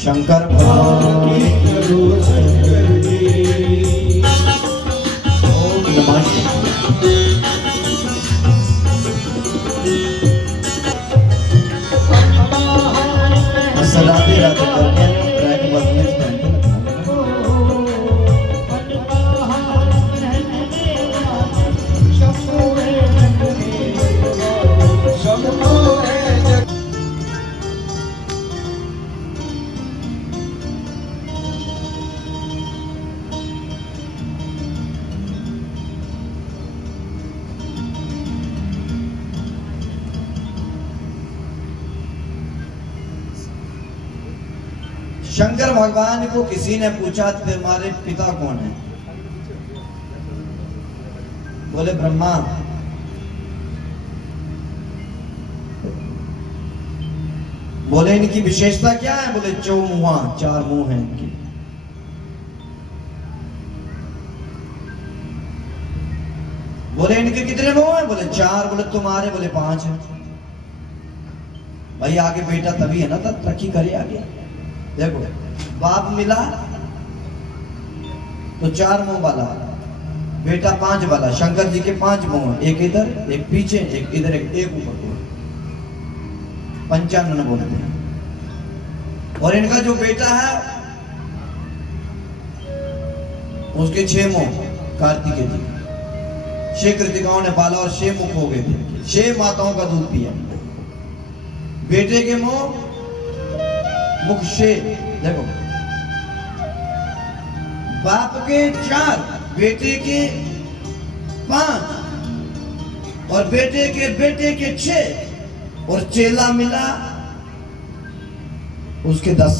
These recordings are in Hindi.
शंकर भगवान ओम नमः शिवाय। राधे राधे करके ट्रैक बदलने से पहले शंकर भगवान को किसी ने पूछा तुम्हारे पिता कौन है? बोले ब्रह्मा। बोले इनकी विशेषता क्या है? बोले चौमुहा, 4 मुंह हैं इनके। बोले इनके कितने मुंह हैं? बोले 4। बोले तुम्हारे? बोले 5 हैं। भाई आगे बेटा तभी है ना, तब तरक्की करे आगे। देखो बाप मिला तो 4 मुंह वाला, बेटा 5 वाला। शंकर जी के 5 मुंह, एक इधर, एक पीछे, एक इधर, एक ऊपर को, 55 बोलते हैं। और इनका जो बेटा है उसके 6 मुंह, कार्तिकेय जी 6 कृतिकाओं ने पाला और 6 मुख हो गए थे। 6 माताओं का दूध पिया। बेटे के मुंह मुख 6। देखो बाप के 4, बेटे के 5 और बेटे के 6 और चेला मिला उसके 10।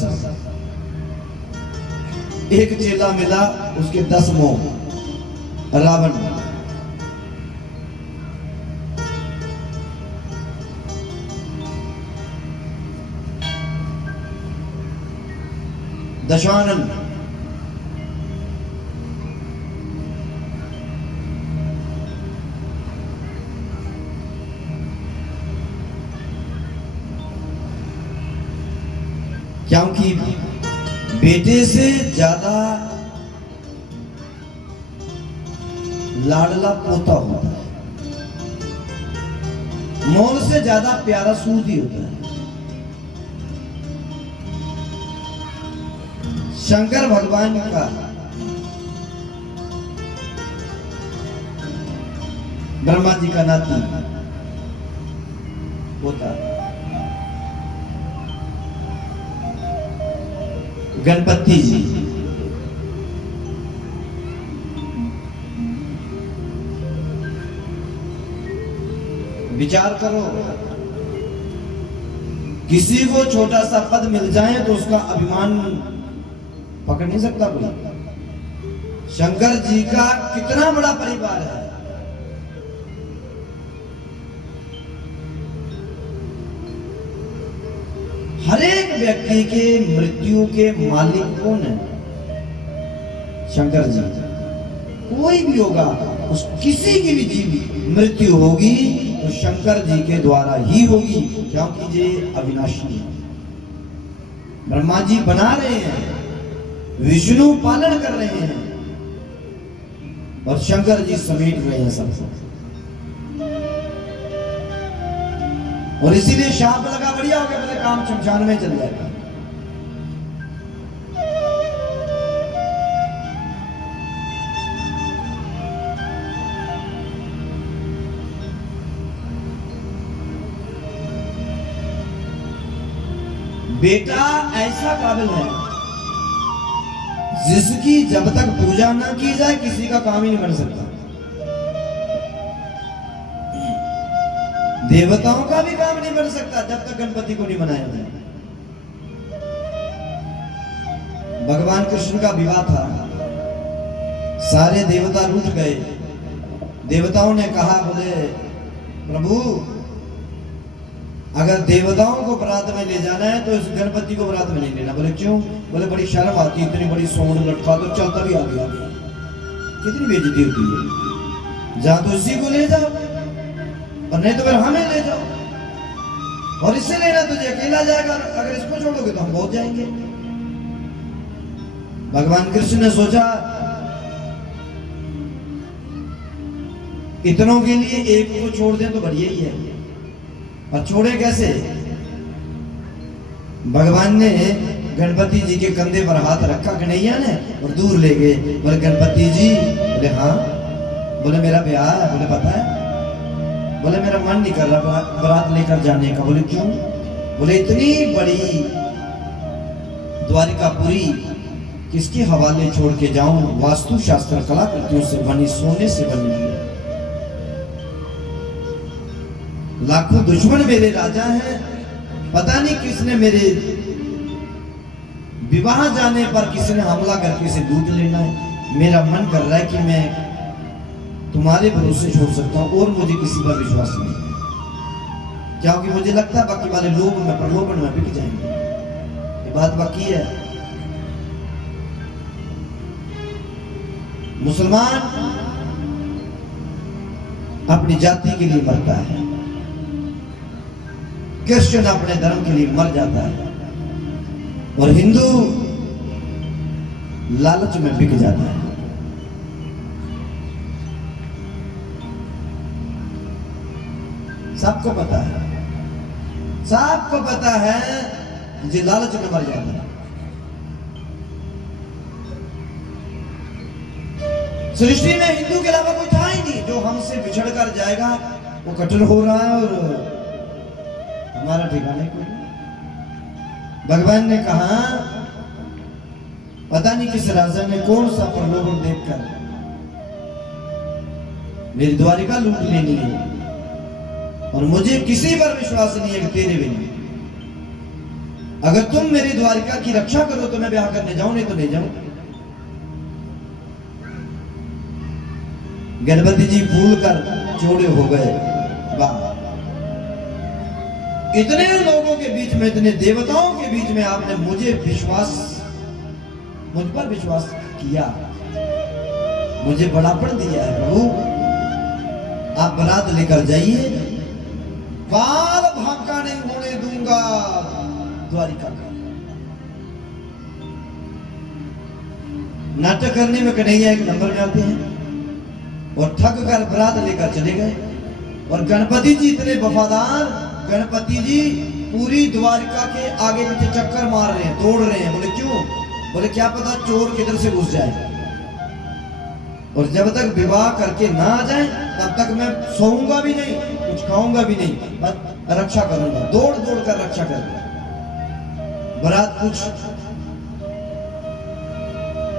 एक चेला मिला उसके 10 मुंह, रावण। दशानन क्योंकि बेटे से ज्यादा लाडला पोता होता है, मोल से ज्यादा प्यारा सूद ही होता है। शंकर भगवान का ब्रह्मा जी का नाती होता गणपति जी। विचार करो, किसी को छोटा सा पद मिल जाए तो उसका अभिमान पकड़ नहीं सकता कोई। शंकर जी का कितना बड़ा परिवार है। हर एक व्यक्ति के मृत्यु के मालिक कौन है? शंकर जी। कोई भी होगा, उस किसी की भी जीव मृत्यु होगी तो शंकर जी के द्वारा ही होगी, क्योंकि ये अविनाशी है। ब्रह्मा जी बना रहे हैं, विष्णु पालन कर रहे हैं और शंकर जी समेट रहे हैं सबको। और इसीलिए शाप लगा, बढ़िया हो गया, बोले काम शमशान में चल जाएगा। बेटा ऐसा काबिल है जिसकी जब तक पूजा ना की जाए किसी का काम ही नहीं बन सकता। देवताओं का भी काम नहीं बन सकता जब तक गणपति को नहीं बनाया जाए। भगवान कृष्ण का विवाह था, सारे देवता रूठ गए। देवताओं ने कहा, बोले प्रभु अगर देवताओं को बरात में ले जाना है तो इस गणपति को बरात में नहीं लेना। बोले क्यों? बोले बड़ी शर्म आती, इतनी बड़ी सोन लटका तो चलता भी आगे आगे, कितनी बेइज्जती होती है। जा तो इसी को ले जाओ और नहीं तो फिर हमें ले जाओ। और इससे लेना तुझे अकेला जाएगा, अगर इसको छोड़ोगे तो हम बहुत जाएंगे। भगवान कृष्ण ने सोचा इतनों के लिए एक को छोड़ दें तो बढ़िया ही है, और छोड़े कैसे? भगवान ने गणपति जी के कंधे पर हाथ रखा कन्हैया ने और दूर ले गए। बोले गणपति जी, बोले हाँ। बोले मेरा ब्याह है। बोले पता है। बोले मेरा मन नहीं कर रहा बारात लेकर जाने का। बोले क्यों? बोले इतनी बड़ी द्वारिकापुरी किसके हवाले छोड़ के जाऊं? वास्तु शास्त्र कलाकृतियों से बनी, सोने से बनी है, लाखों दुश्मन मेरे राजा हैं, पता नहीं किसने मेरे विवाह जाने पर किसने हमला करके इसे लूट लेना है। मेरा मन कर रहा है कि मैं तुम्हारे भरोसे छोड़ सकता हूं और मुझे किसी पर विश्वास नहीं, क्योंकि मुझे लगता है बाकी वाले लोग में प्रलोभन में बिक जाएंगे। ये बात बाकी है। मुसलमान अपनी जाति के लिए मरता है, क्रिश्चियन अपने धर्म के लिए मर जाता है, और हिंदू लालच में बिक जाता है। सबको पता है, सबको पता है जो लालच में मर जाता है। सृष्टि में हिंदू के अलावा कोई था ही नहीं। जो हमसे बिछड़ कर जाएगा वो कठिन हो रहा है और हमारा ठिकाने कोई नहीं। भगवान ने कहा पता नहीं किस राजा ने कौन सा प्रलोभन देखकर मेरी द्वारिका लूट लेनी है, और मुझे किसी पर विश्वास नहीं है कि तेरे बिना। अगर तुम मेरी द्वारिका की रक्षा करो तो मैं ब्याह करने जाऊं, नहीं तो नहीं जाऊं। गणपति जी फूल कर चौड़े हो गए। वाह, इतने लोगों के बीच में, इतने देवताओं के बीच में आपने मुझ पर विश्वास किया, मुझे बड़ापन दिया है प्रभु। आप बारात लेकर जाइए, बाल भाका नहीं होने दूंगा द्वारिका का। नाटक करने में कन्हैया एक नंबर में आते हैं और ठग कर बारात लेकर चले गए। और गणपति जी इतने वफादार, गणपति जी पूरी द्वारिका के आगे पीछे चक्कर मार रहे हैं, दौड़ रहे हैं। बोले क्यों? बोले क्या पता चोर किधर से घुस जाए, और जब तक विवाह करके ना आ जाए तब तक मैं सोऊंगा भी नहीं, कुछ खाऊंगा भी नहीं, बस रक्षा करूंगा। दौड़ दौड़ कर रक्षा करूंगा। बारात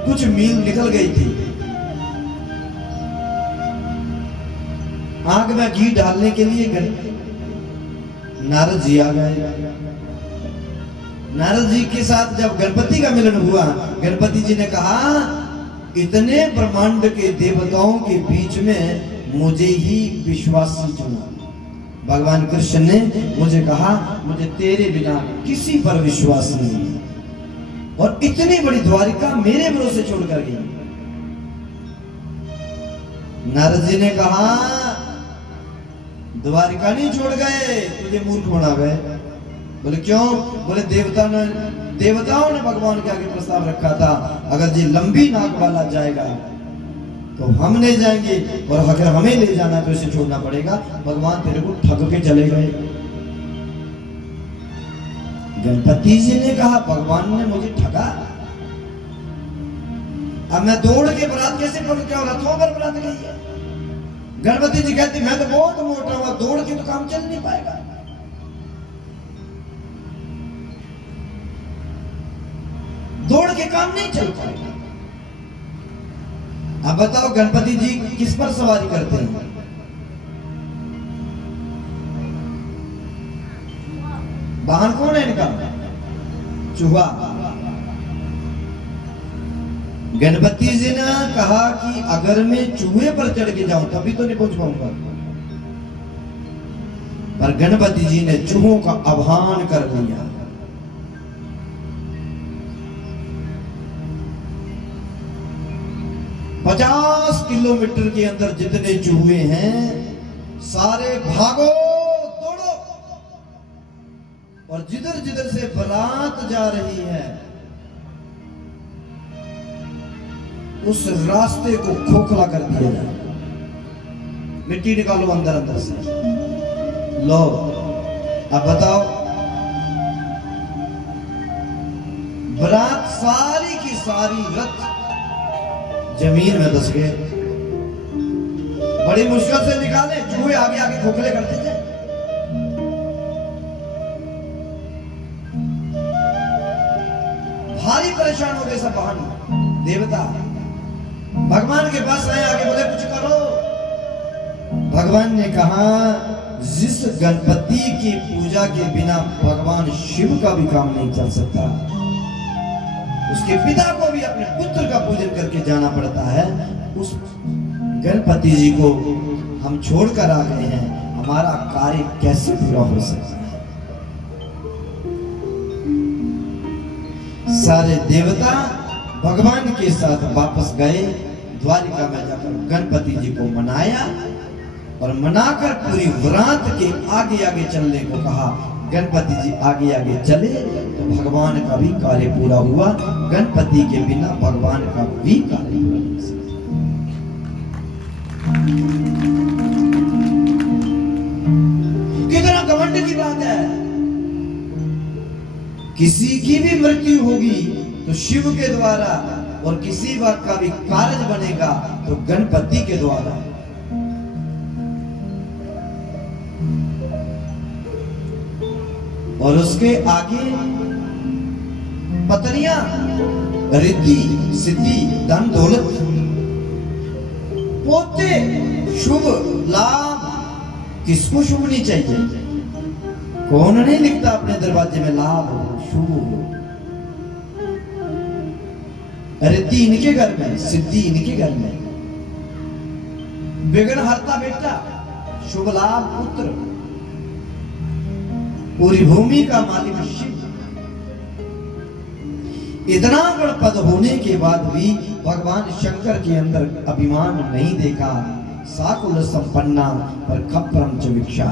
कुछ मील निकल गई थी। आग में घी डालने के लिए नारद जी आ गए। नारद जी के साथ जब गणपति का मिलन हुआ, गणपति जी ने कहा इतने ब्रह्मांड के देवताओं के बीच में मुझे ही विश्वासी चुना। भगवान कृष्ण ने मुझे कहा मुझे तेरे बिना किसी पर विश्वास नहीं है, और इतनी बड़ी द्वारिका मेरे भरोसे छोड़कर गई। नारद जी ने कहा द्वारिका नहीं छोड़ गए, तुझे मूर्ख बना गए। बोले क्यों? बोले देवताओं ने भगवान के आगे प्रस्ताव रखा था, अगर ये लंबी नाक वाला जाएगा तो हम नहीं जाएंगे, और अगर हमें ले जाना तो इसे छोड़ना पड़ेगा। भगवान तेरे को ठग के चले गए। गणपति जी ने कहा भगवान ने मुझे ठगा, अब मैं दौड़ के बारात कैसे करूं? क्या रथों पर बारात गई है? गणपति जी कहते मैं तो बहुत मोटा हुआ, दौड़ के तो काम चल नहीं पाएगा। दौड़ के काम नहीं चल पाएगा। अब बताओ गणपति जी किस पर सवारी करते हैं? वाहन कौन है इनका? चूहा। गणपति जी ने कहा कि अगर मैं चूहे पर चढ़ के जाऊं तभी तो नहीं पहुंच पाऊंगा, पर गणपति जी ने चूहों का आह्वान कर लिया। पचास किलोमीटर के अंदर जितने चूहे हैं सारे भागो दौड़ो, और जिधर जिधर से बारात जा रही है उस रास्ते को खोखला कर दिया जाए। मिट्टी निकालो अंदर अंदर से। लो अब बताओ, बरात सारी की सारी रथ जमीन में धस गए। बड़ी मुश्किल से निकाले, चूहे आगे आगे खोखले करते थे। भारी परेशान हो गए सब वाहन। देवता भगवान के पास आए, आगे बोले कुछ करो। भगवान ने कहा, जिस गणपति की पूजा के बिना भगवान शिव का भी काम नहीं चल सकता, उसके पिता को भी अपने पुत्र का पूजन करके जाना पड़ता है। उस गणपति जी को हम छोड़कर आ गए हैं, हमारा कार्य कैसे पूरा हो सकता है। सारे देवता भगवान के साथ वापस गए। द्वारिका में जाकर गणपति जी को मनाया और मनाकर पूरी व्रात के आगे आगे चलने को कहा। गणपति जी आगे आगे चले तो भगवान का भी कार्य पूरा हुआ। गणपति के बिना भगवान का भी कार्य पूरा नहीं सकता। कितना घमंड की बात है। किसी की भी मृत्यु होगी तो शिव के द्वारा, और किसी बात का भी कार्य बनेगा तो गणपति के द्वारा। और उसके आगे पत्नियां, रिद्धि सिद्धि, धन दौलत, पोते, शुभ लाभ। किसको शुभ नहीं चाहिए? कौन नहीं लिखता अपने दरवाजे में लाभ हो, शुभ हो। रिद्धि इनके घर में, सिद्धि इनके घर में, विघ्न हरता बेटा, शुभ लाभ पुत्र, पूरी भूमि का मालिक शिव। इतना बड़ा पद होने के बाद भी भगवान शंकर के अंदर अभिमान नहीं देखा। साकुल संपन्ना पर खप्रम च भिक्षा।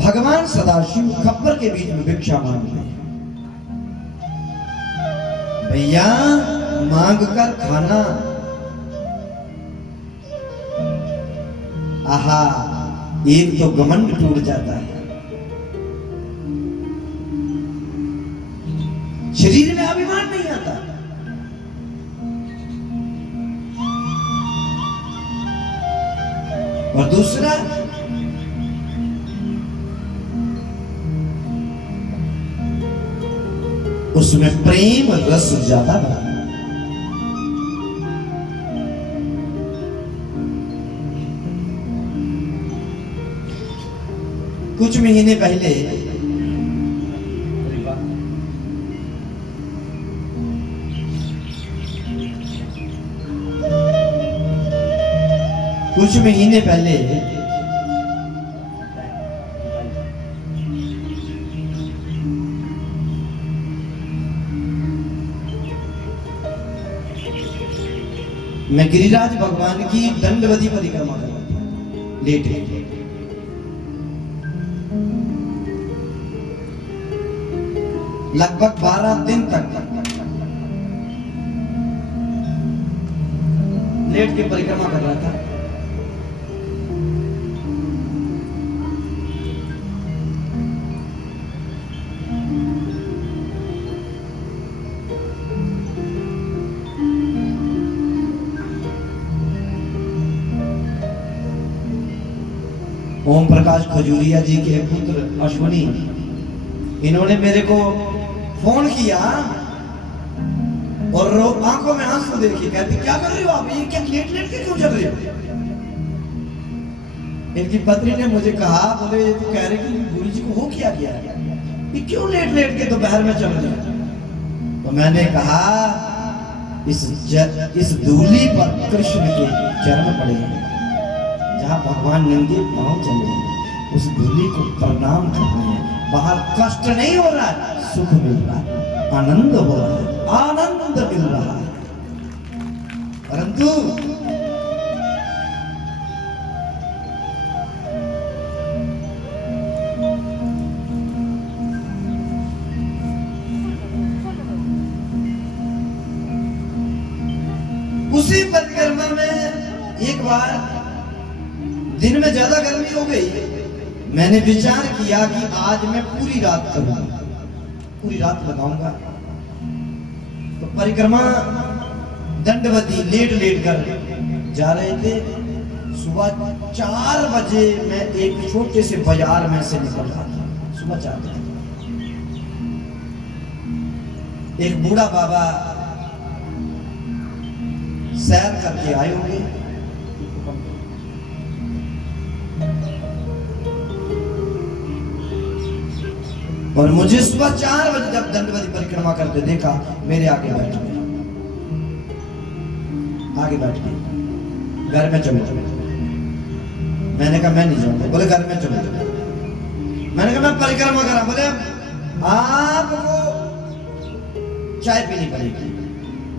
भगवान सदाशिव खप्पर के बीच में भिक्षा मांगते हैं। भैया मांग कर खाना। आहा, एक तो घमंड टूट जाता है। शरीर में अभिमान नहीं आता। और दूसरा, उसमें प्रेम रस ज्यादा था। कुछ महीने पहले मैं गिरिराज भगवान की दंडवती परिक्रमा कर रहा था, लेटे। लगभग 12 दिन तक लेट के परिक्रमा कर रहा था। ओम प्रकाश खजूरिया जी के पुत्र अश्वनी, इन्होंने मेरे को फोन किया और आंखों में आंसू देखिए, कहती क्या कर रहे हो आप, ये क्या लेट लेट के क्यों चल रहे हो। इनकी पत्नी ने मुझे कहा, बोले ये तो कह रहे कि गुरु जी को हो क्या किया, ये क्यों लेट लेट के दोपहर में चल रहे हैं। तो मैंने कहा इस धूली पर कृष्ण के चरण पड़े हैं, जहाँ भगवान नंगे पांव चल रहे हैं, उस धूली को प्रणाम कर रहे हैं। बाहर कष्ट नहीं हो रहा है, सुख मिल रहा है, आनंद हो रहा है, आनंद मिल रहा है। परंतु उसी परिक्रमा में एक बार दिन में ज्यादा गर्मी हो गई, मैंने विचार किया कि आज मैं पूरी रात करूंगा, पूरी रात लगाऊंगा। तो परिक्रमा दंडवती लेट लेट कर जा रहे थे। सुबह 4 बजे मैं एक छोटे से बाजार में से निकल रहा था, सुबह 4 बजे। एक बूढ़ा बाबा सैर करके आए होंगे, और मुझे सुबह 4 बजे जब दंडवती परिक्रमा करते देखा, मेरे आगे बैठ गए, आगे बैठ गए। घर में चलो, मैंने कहा मैं नहीं जाऊंगा। बोले घर में चलो। मैंने कहा मैं परिक्रमा करा। बोले आपको चाय पीनी पड़ेगी।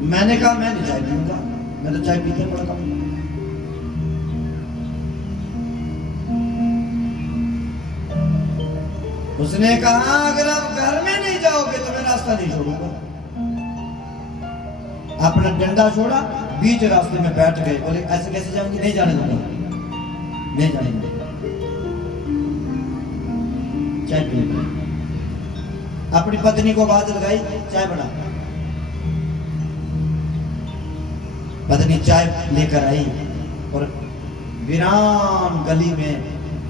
मैंने कहा मैं नहीं चाय पीऊंगा, मैं तो चाय पीते बड़ा कम। उसने कहा अगर आप घर में नहीं जाओगे तो मैं रास्ता नहीं छोड़ूंगा। अपना डंडा छोड़ा, बीच रास्ते में बैठ गए। बोले ऐसे कैसे जाएंगे? नहीं जाने दूंगा, नहीं जाने दूंगा। चाय पीने अपनी पत्नी को आवाज लगाई, चाय बना। पत्नी चाय लेकर आई और वीरान गली में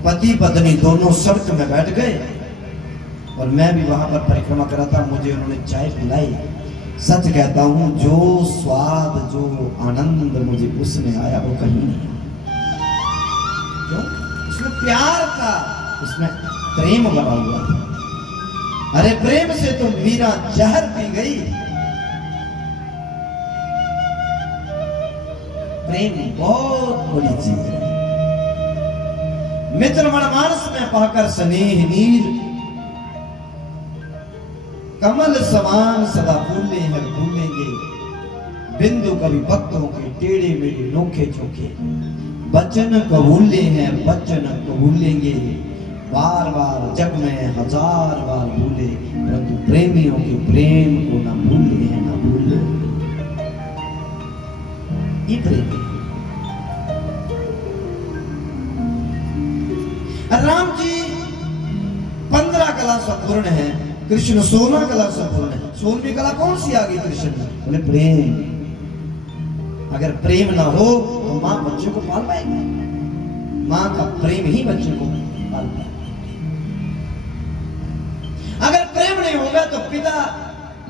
पति पत्नी दोनों सड़क में बैठ गए, और मैं भी वहां पर परिक्रमा करा था। मुझे उन्होंने चाय पिलाई। सच कहता हूं, जो स्वाद, जो आनंद मुझे उसमें आया वो कहीं नहीं। क्यों? उसमें प्यार था, उसमें प्रेम भरा हुआ था। अरे प्रेम से तो मीरा जहर पी गई। प्रेम बहुत बड़ी चीज है। मित्र मन मानस में पाकर स्नेह नीर, कमल समान सदा फूले हैं फूलेंगे। बिंदु कवि भक्तों के टेढ़े मेढ़े नोखे चोखे। बचन कबूले हैं बचन कबूलेंगे। बार बार जग में 1000 बार भूले, परंतु प्रेमियों के प्रेम को ना भूले हैं ना भूले। ये प्रेम है। राम जी 15 कला संपूर्ण है, कृष्ण 16 कला संपूर्ण है। 16वीं कला कौन सी आ गई कृष्ण में? बोले प्रेम। अगर प्रेम ना हो तो मां बच्चे को पाल पाएगी? मां का प्रेम ही बच्चे को पाल पाएगा। अगर प्रेम नहीं होगा तो पिता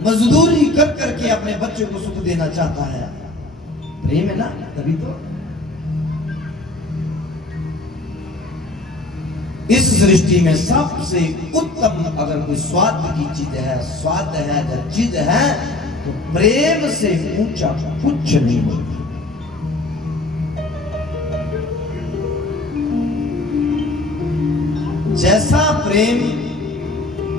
मजदूरी कर करके अपने बच्चे को सुख देना चाहता है। प्रेम है ना, तभी तो। इस सृष्टि में सबसे उत्तम अगर कोई स्वाद की चीज है, स्वाद है, जब चीज है तो प्रेम से ऊंचा कुछ नहीं होता। जैसा प्रेम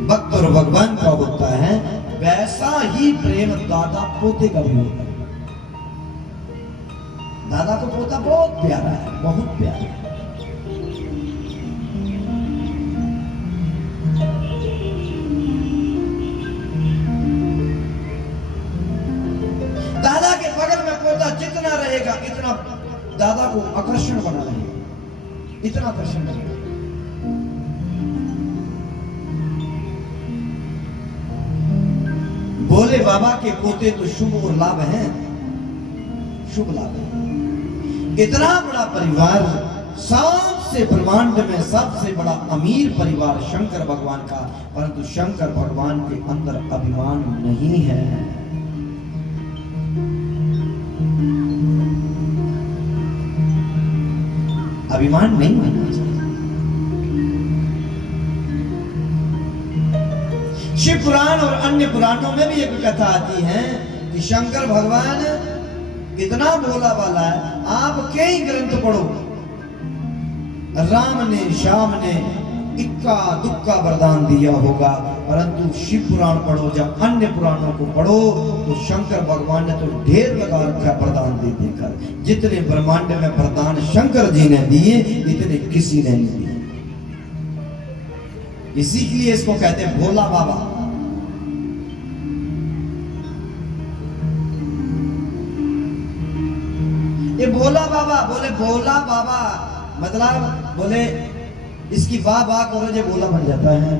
भक्त और भगवान का होता है, वैसा ही प्रेम दादा पोते का भी होता है। दादा को पोता बहुत प्यारा है, बहुत प्यारा है। दादा के बगल में पोता जितना रहेगा इतना दादा को आकर्षण बना रहेगा, इतना आकर्षण बनेगा। भोले बाबा के पोते तो शुभ और लाभ हैं, शुभ लाभ है। इतना बड़ा परिवार, सबसे ब्रह्मांड में सबसे बड़ा अमीर परिवार शंकर भगवान का, परंतु शंकर भगवान के अंदर अभिमान नहीं है। अभिमान नहीं होना चाहिए। शिव पुराण और अन्य पुराणों में भी एक कथा आती है कि शंकर भगवान कितना भोला वाला है। आप कई ग्रंथ पढ़ो, राम ने श्याम ने इक्का दुक्का वरदान दिया होगा, परंतु शिव पुराण पढ़ो, जब अन्य पुराणों को पढ़ो तो शंकर भगवान ने तो ढेर लगा रखा वरदान दे देकर। जितने ब्रह्मांड में वरदान शंकर जी ने दिए, इतने किसी ने नहीं दिए। इसी के लिए इसको कहते हैं भोला बाबा। ये भोला बाबा, बोले भोला बाबा मतलब बोले इसकी बा करो जो भोला बन जाता है।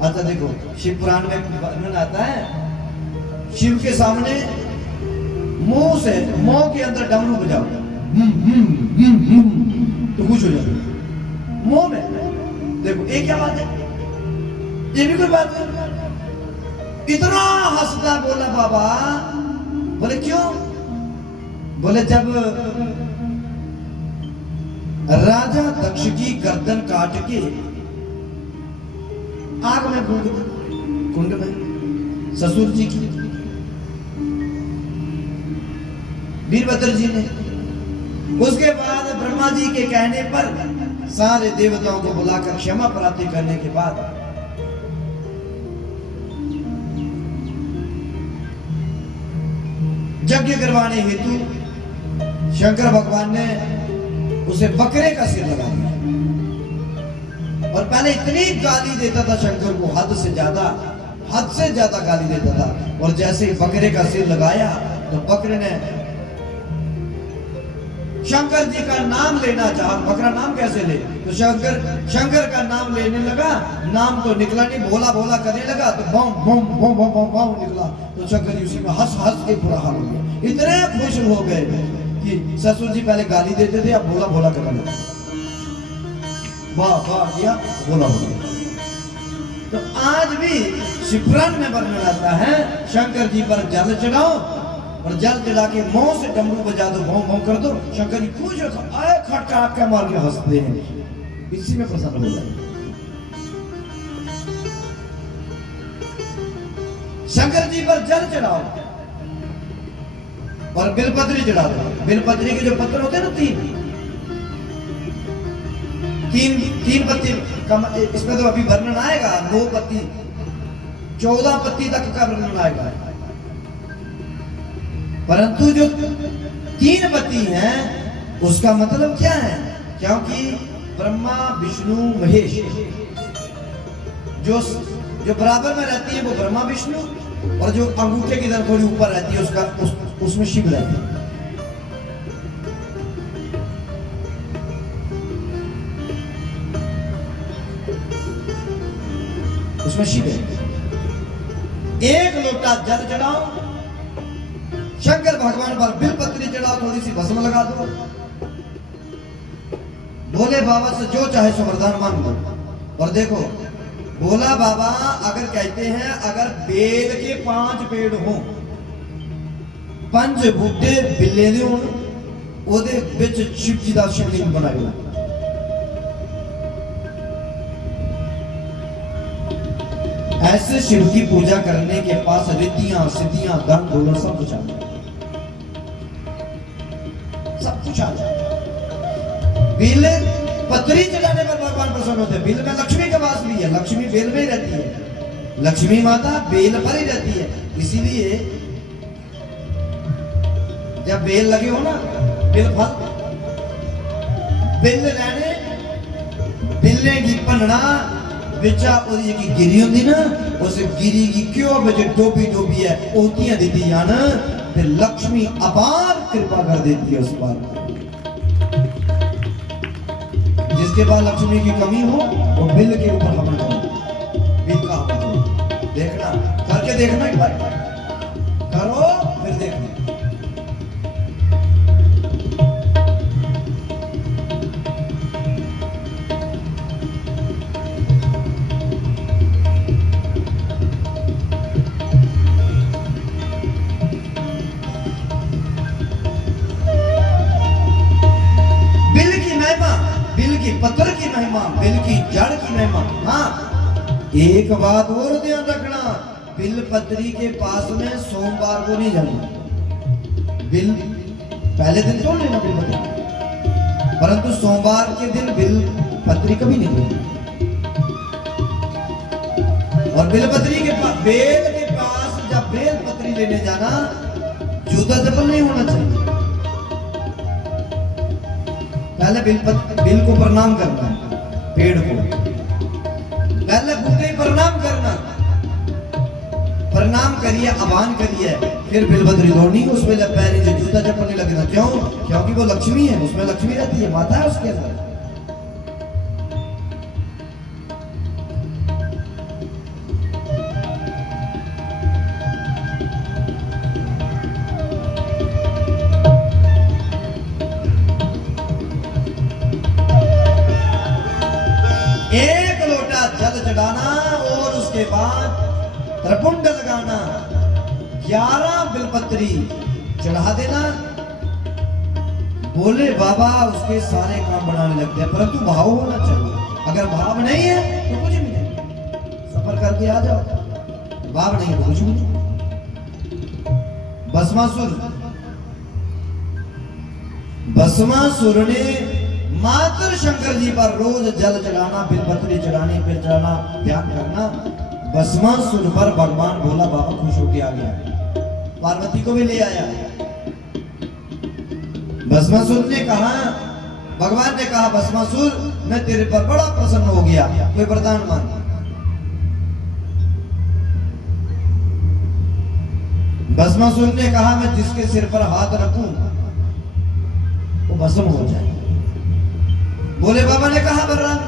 अच्छा देखो शिव पुराण में वर्णन आता है, शिव के सामने मुंह से मुंह के अंदर डमरू बजाओ तो खुश हो जाओ मुंह में। देखो ये क्या बात है, ये भी कोई बात नहीं। इतना हंसता बोला बाबा, बोले क्यों? बोले जब राजा दक्ष की गर्दन काट के आग में फूंक दी, कुंड में, ससुर जी की वीरभद्र जी ने। उसके बाद ब्रह्मा जी के कहने पर सारे देवताओं को बुलाकर क्षमा प्राप्ति करने के बाद यज्ञ करवाने हेतु शंकर भगवान ने उसे बकरे का सिर लगा दिया। और पहले इतनी गाली देता था शंकर को, हद से ज्यादा गाली देता था। और जैसे ही बकरे का सिर लगाया तो बकरे ने शंकर जी का नाम लेना चाहा। बकरा नाम कैसे ले? तो शंकर का नाम लेने लगा, नाम तो निकला नहीं, भोला भोला करने लगा तो बम बम बम बम बम बम निकला। तो शंकर जी उसी में हंस हंस के बुरा हाल हो गया। इतने खुश हो गए कि ससुर जी पहले गाली देते थे, अब भोला भोला करने लगा। वाह वाह किया, भोला हो गया। तो आज भी शिवपुराण में वर्णन आता है, शंकर जी पर जल चढ़ाओ और जल चढ़ा के मुंह से डमरू बजा दो, भौं भौं कर दो। शंकर जी खुश आए खटका के मार के हंसते हैं, इसी में प्रसन्न हो जाए। शंकर जी पर जल चढ़ाओ और बिलपत्री चढ़ा दो। बिलपत्री के जो पत्थर होते हैं ना, तीन पत्ती, इसमें तो अभी वर्णन आएगा 9 पत्ती 14 पत्ती तक का वर्णन आएगा। परंतु जो 3 पत्ती हैं उसका मतलब क्या है? क्योंकि ब्रह्मा विष्णु महेश जो बराबर में रहती है वो ब्रह्मा विष्णु, और जो अंगूठे की तरफ थोड़ी ऊपर रहती है उसमें शिव रहती है। उसमें शिव है। एक लोटा जल चढ़ाओ, शंकर भगवान पर बिलपत्री चढ़ाओ, थोड़ी सी भस्म लगा दो, भोले बाबा से जो चाहे सो वरदान मांग दो। और देखो भोला बाबा अगर कहते हैं, अगर बेल के 5 पेड़ हो, 5 बूटे बिल्ले दे होन, ओदे विच शिव जी दा शिवलिंग बनाया। ऐसे शिव की पूजा करने के पास रिद्धियां सिद्धियां धन दौलत सब कुछ आ जाए, सब कुछ आ जाए। बिल पत्री चढ़ाने पर भगवान प्रसन्न होते हैं। बिल में लक्ष्मी का वास भी है, लक्ष्मी बेल में ही रहती है, लक्ष्मी माता बेल पर ही रहती है। इसीलिए जब बेल लगे हो ना, बिल फल बिल रहने बिल्ले की पन्ना बिचा ओदी की गिरी होंदी ना, उस गिरी की क्यों बजे डोबी डोबी है ओतियां देती जान, फिर लक्ष्मी अपार कृपा कर देती है उस पर। जिसके बाद लक्ष्मी की कमी हो वो बिल के ऊपर हमला करो, बिल का हमला करो। देखना, करके देखना, एक बार करो फिर देखना। पत्थर की महिमा, बिल की जड़ की महिमा। हाँ एक बात और ध्यान रखना, बिल पत्री के पास में सोमवार को नहीं जाना। बिल पहले दिन तोड़ लेना बिल पत्री, परंतु सोमवार के दिन बिल पत्री कभी नहीं तोड़ना। और बिल पत्री के पास, बेल के पास जब बेल पत्री लेने जाना, जूता चप्पल नहीं होना चाहिए। पहले बिल को प्रणाम करना है, पेड़ को पहले बूटे प्रणाम करना, प्रणाम करिए, आह्वान करिए, फिर बिलभद्री दौड़नी उसमें पैरी जो जूता चप्पल नहीं लगना। क्यों? क्योंकि वो लक्ष्मी है, उसमें लक्ष्मी रहती है, माता है उसके अंदर। एक लोटा जल चढ़ाना और उसके बाद त्रिपुंड लगाना, 11 बिलपत्री चढ़ा देना। बोले बाबा उसके सारे काम बनाने लगते हैं, परंतु भाव होना चाहिए। अगर भाव नहीं है तो कुछ भी नहीं। सफर करके आ जाओ, भाव नहीं तो कुछ भी नहीं। भस्मासुर ने मात्र शंकर जी पर रोज जल चढ़ाना, बिलपत्री चढ़ानी, फिर चढ़ाना, ध्यान करना। भस्मासुर पर भगवान भोला बाबा खुश होके आ गया, पार्वती को भी ले आया। भस्मासुर ने कहा, भगवान ने कहा भस्मासुर मैं तेरे पर बड़ा प्रसन्न हो गया, कोई वरदान मांग। भस्मासुर ने कहा मैं जिसके सिर पर हाथ रखूं वो भस्म हो जाए। बोले बाबा ने कहा वरदान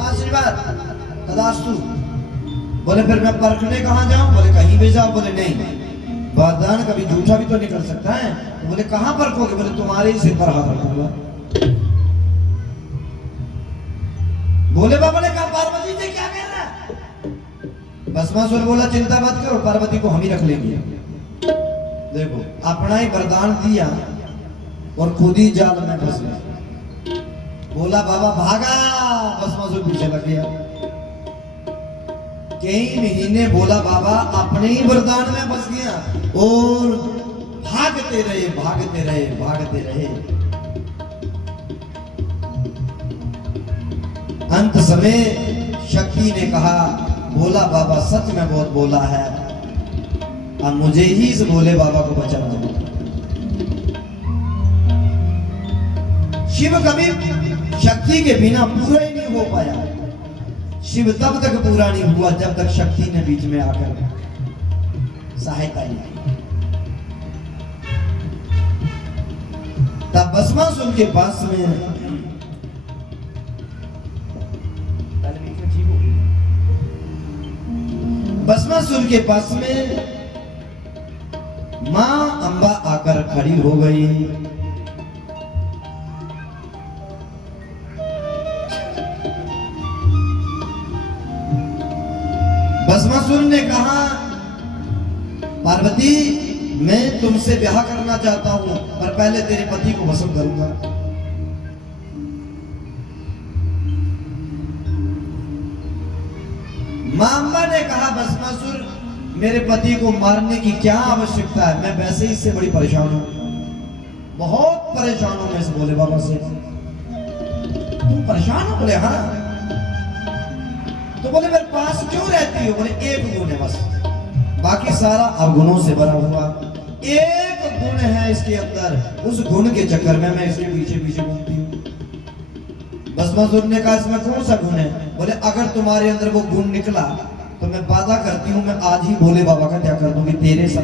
आशीर्वाद तदास्तु। बोले फिर मैं परखने कहां जाऊं? बोले कहीं भी जाओ। बोले नहीं, वरदान कभी झूठा भी तो निकल सकता है। तो बोले कहां परखोगे? बोले तुम्हारे ही सिर पर हाथ रखूंगा। बोले बाबा ने कहा पार्वती जी क्या कह रहा है? भस्मासुर बोला चिंता मत करो, पार्वती को हम ही रख लेंगे। देखो अपना ही वरदान दिया और खुद ही जाल में फंस गया। बोला बाबा भागा, भस्मासुर पीछे लग गया। कई महीने बोला बाबा अपने ही वरदान में फंस गया और भागते रहे, भागते रहे, भागते रहे। अंत समय शक्ति ने कहा भोला बाबा सच में बहुत बोला है, अब मुझे ही इस भोले बाबा को बचाना होगा। शिव कभी शक्ति के बिना पूरा ही नहीं हो पाया। शिव तब तक पूरा नहीं हुआ जब तक शक्ति ने बीच में आकर सहायता नहीं। तब भस्मासुर के पास में भस्मासुर के पास में मां अंबा आकर खड़ी हो गई। भस्मासुर ने कहा पार्वती मैं तुमसे ब्याह करना चाहता हूं, पर पहले तेरे पति को भस्म करूंगा। मां अंबा ने कहा भस्मासुर मेरे पति को मारने की क्या आवश्यकता है, मैं वैसे ही इससे बड़ी परेशान हूं, बहुत परेशान हूं मैं इस भोले बाबा से। तुम परेशान हो? बोले हाँ। तो बोले मेरे पास क्यों रहती हो? बोले एक गुण है बस, बाकी सारा अवगुणों से भरा हुआ। एक गुण है इसके अंदर, उस गुण के चक्कर में मैं इसके पीछे पीछे घूमती हूँ। भस्मासुर ने कहा इसमें कौन सा गुण है? बोले अगर तुम्हारे अंदर वो गुण निकला तो मैं वादा करती हूँ मैं आज ही भोले बाबा का त्याग कर दूंगी, तेरे साथ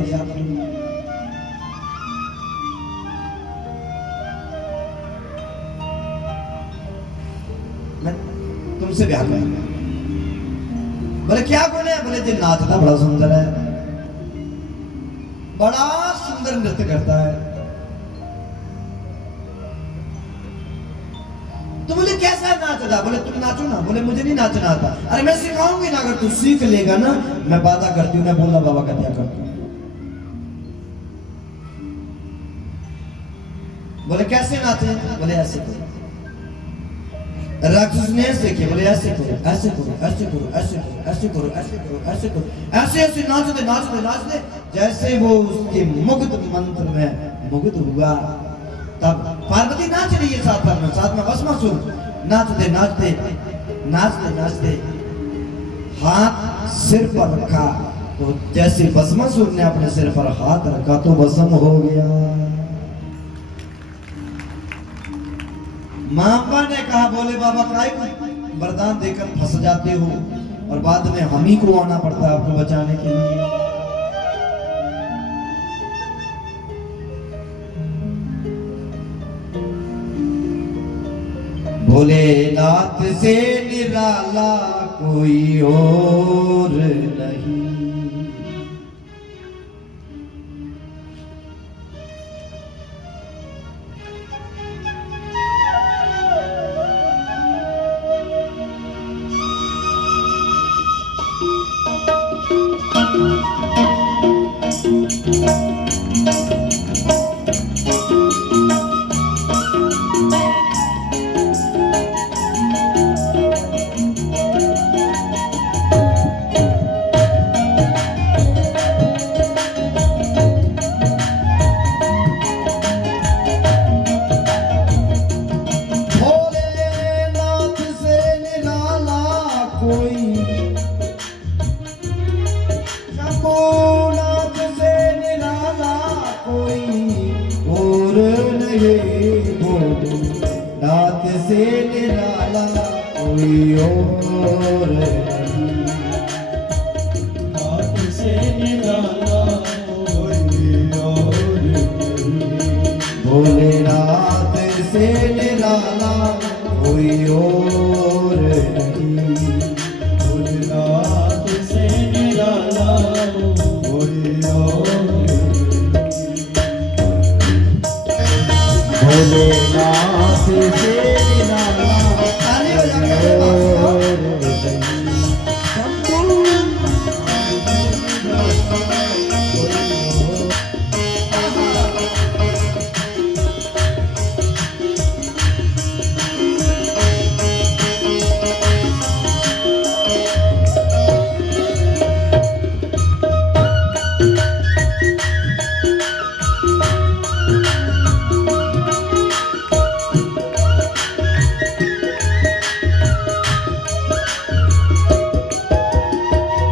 मैं तुमसे ब्याह करूंगा। बोले क्या गुण है? बोले जो नाचता बड़ा सुंदर है, बड़ा सुंदर नृत्य करता है। तो बोले कैसा नाचता? बोले तुम नाचो ना। बोले मुझे नहीं नाचना आता। अरे मैं सिखाऊंगी ना, अगर तू सीख लेगा ना मैं वादा करती हूँ मैं भोला बाबा का त्याग करती हूँ। बोले कैसे नाचे? बोले ऐसे करो। राक्षस ने ऐसे किया, बोले ऐसे करो, ऐसे करो, ऐसे करो, ऐसे करो, ऐसे करो, ऐसे करो, ऐसे करो, ऐसे ऐसे नाचते नाचते नाचते जैसे वो उसके मुग्ध मंत्र में मुग्ध हुआ। तब पार्वती नाच रही है साथ में भस्मासुर नाचते नाचते नाचते नाचते हाथ सिर पर रखा, तो जैसे भस्मासुर ने अपने सिर पर हाथ रखा तो भस्म हो गया। मां ने कहा बोले बाबा काय को वरदान देकर फंस जाते हो और बाद में हम ही को आना पड़ता है आपको बचाने के लिए। भोलेनाथ से निराला कोई और नहीं। नाथ से निराला कोई और नहीं। नाथ से निराला कोई और नहीं। भोलेनाथ से निराला कोई और नहीं। भोलेनाथ से निराला कोई और नहीं। भोलेनाथ से निराला कोई और नहीं।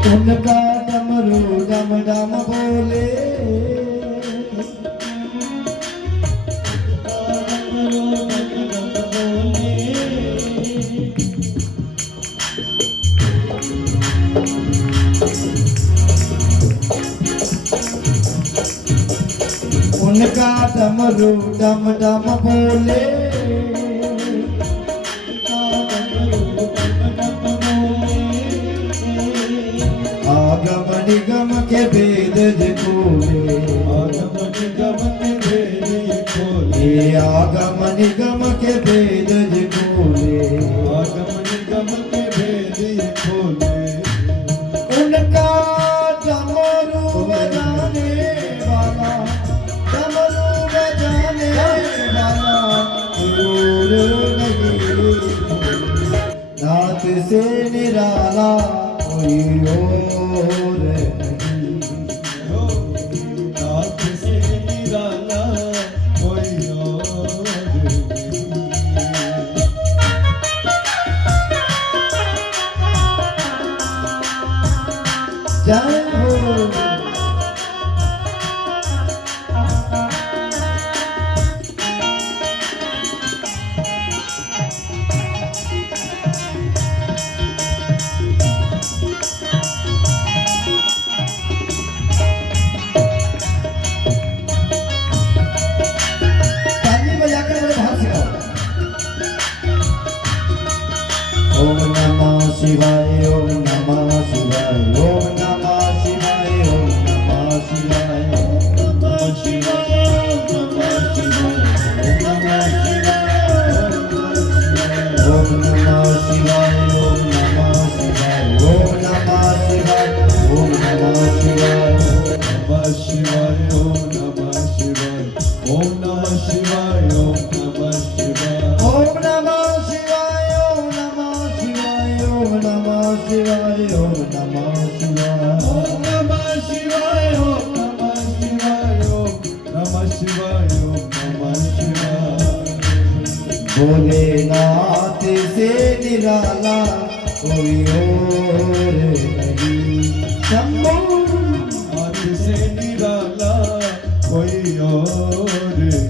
उनका डमरू डम डम बोले, उनका डमरू डम डम बोले, आगम निगम के भेद खोले, आगम निगम के भेद खोले, ये आगम निगम के भेद खोले, आगम निगम के भेद खोले। उनका डमरू बजाने वाला, डमरू बजाने वाला दूर नहीं। नाथ से निराला कोई और नहीं। नाथ से निराला कोई और नहीं। जय हो। ओम नमः शिवाय, ओम नमः शिवाय, ओम नमः शिवाय, ओम नमः शिवाय, नमः शिवाय, नमः शिवाय, नमः शिवाय, ओम नमः शिवाय, ओम नमः शिवाय, ओम नमः शिवाय, ओम नमः शिवाय, नमः शिवाय, ओम नमः शिवाय, ओम नमः शिवाय, ओम नमः शिवाय, ओम नमः शिवाय, ओम नमः शिवाय, ओम नमः शिवाय, ओम नमः शिवाय, ओम नमः शिवाय, ओम नमः शिवाय, ओम नमः शिवाय, ओम नमः शिवाय। भोलेनाथ से निराला कोई और नहीं। शंभो नाथ से निराला कोई और नहीं।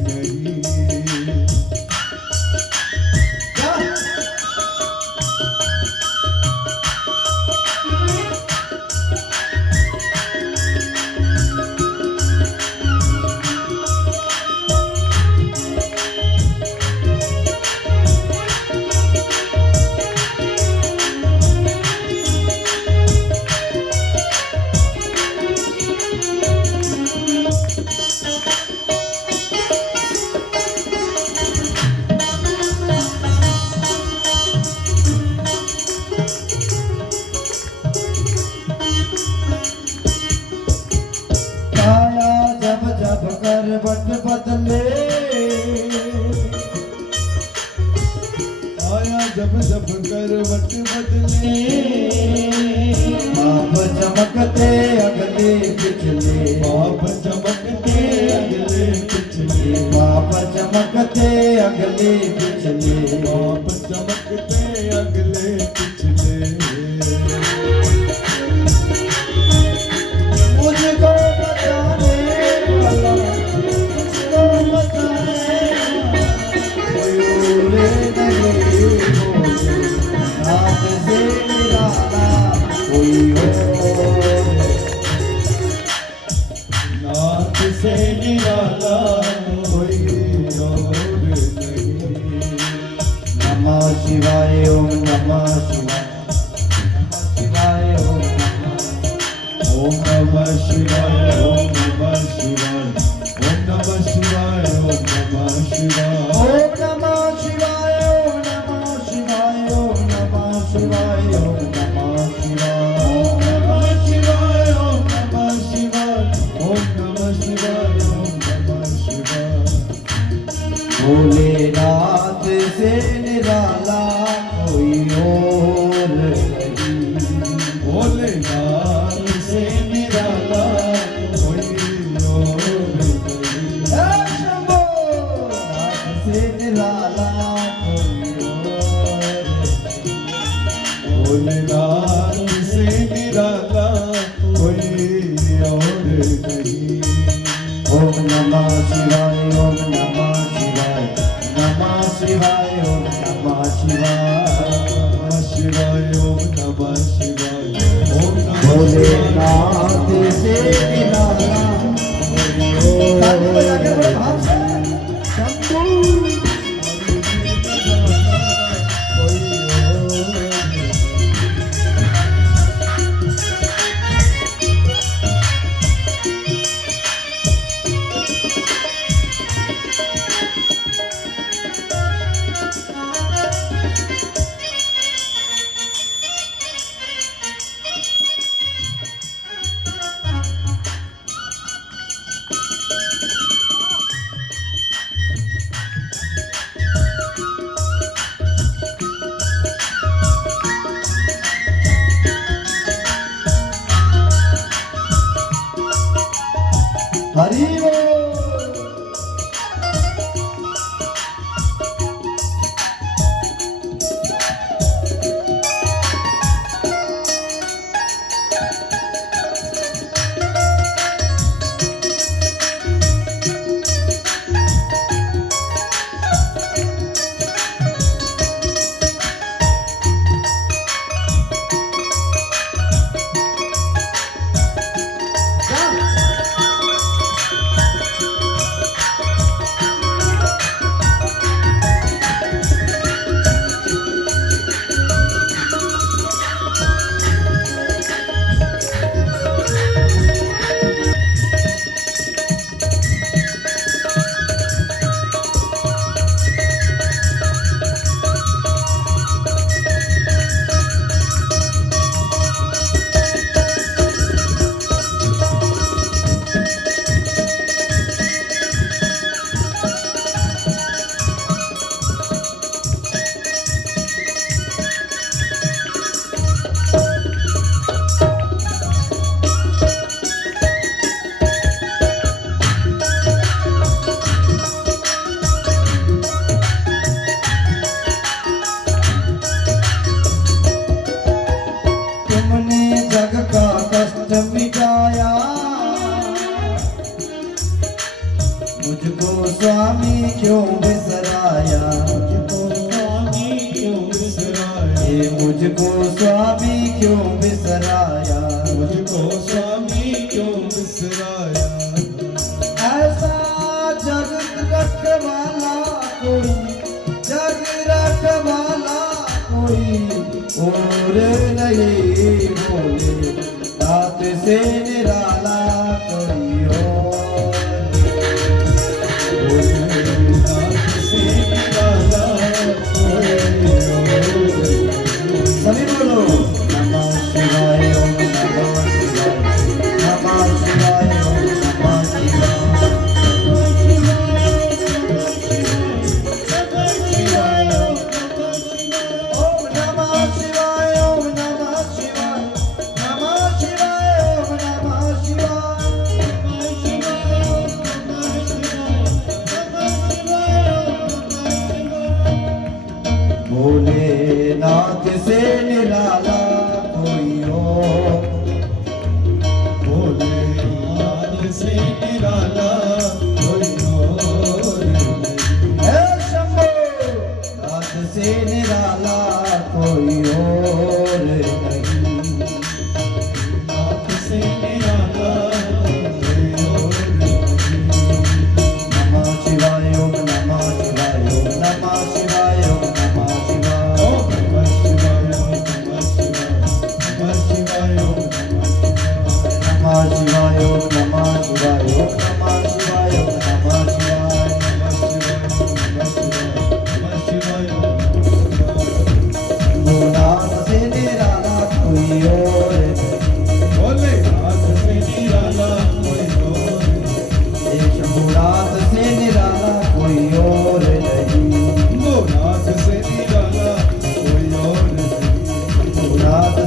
बाप चमकते अगले पिछले, बाप चमकते अगले पिछले, बाप चमकते अगले पिछले, बाप चमकते अगले पिछले। मुझको बचाने वाला, मुझको बचाने कोई और नहीं हो, नाथ से निराला कोई और। नाथ से निराला कोई और नहीं। नमः शिवाय ओम नमः शिवाय, शिवाय ओम ओम नमः शिवाय, ओम नमः शिवाय, ओम नमः शिवाय, ओम नमः शिवाय। ओम नमः शिवाय, ओम नमः शिवाय, ओम नमः शिवाय, ओम नमः शिवाय। ओम नमः शिवाय, ओम नमः शिवाय, ओम नमः शिवाय, ओम नमः शिवाय। भोलेनाथ से निराला कोई और नहीं, भोलेनाथ से निराला कोई और नहीं। हे शंभो नाथ से निराला कोई और नहीं। भोलेनाथ से निराला कोई और नहीं। ओम नमः शिवाय, ओम नमः शिवाय, नमः शिवाय, ओम नमः शिवाय। नमः शिवाय, ओम नमः शिवाय, ओम नमः भोलेनाथ से निराला ताली बजा के बोलो भाव से। शंभू। हरि बोल। मुझको स्वामी क्यों बिसराया, मुझको स्वामी क्यों बिसराया, ये मुझको स्वामी क्यों बिसराया, मुझको स्वामी क्यों बिसराया। ऐसा जग रखवाला कोई, जग रखवाला कोई और नहीं, बोले नाथ से निराला कोई और। सभी बोलो नमः शिवाय ओम नमः शिवाय, नमः शिवाय ओम नमः शिवाय, ओम नमः शिवाय ओम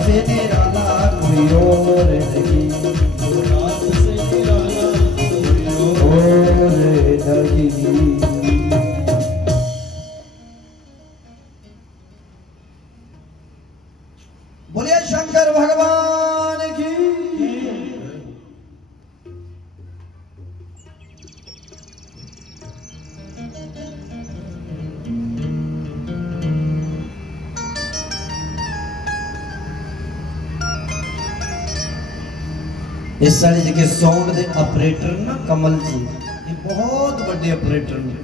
से निराला कोई और नहीं, नाथ से निराला कोई और नहीं। बोलिए शंकर भगवान की। इस साले जी के साउंड दे ऑपरेटर ना कमल जी, ये बहुत बड़े ऑपरेटर ने।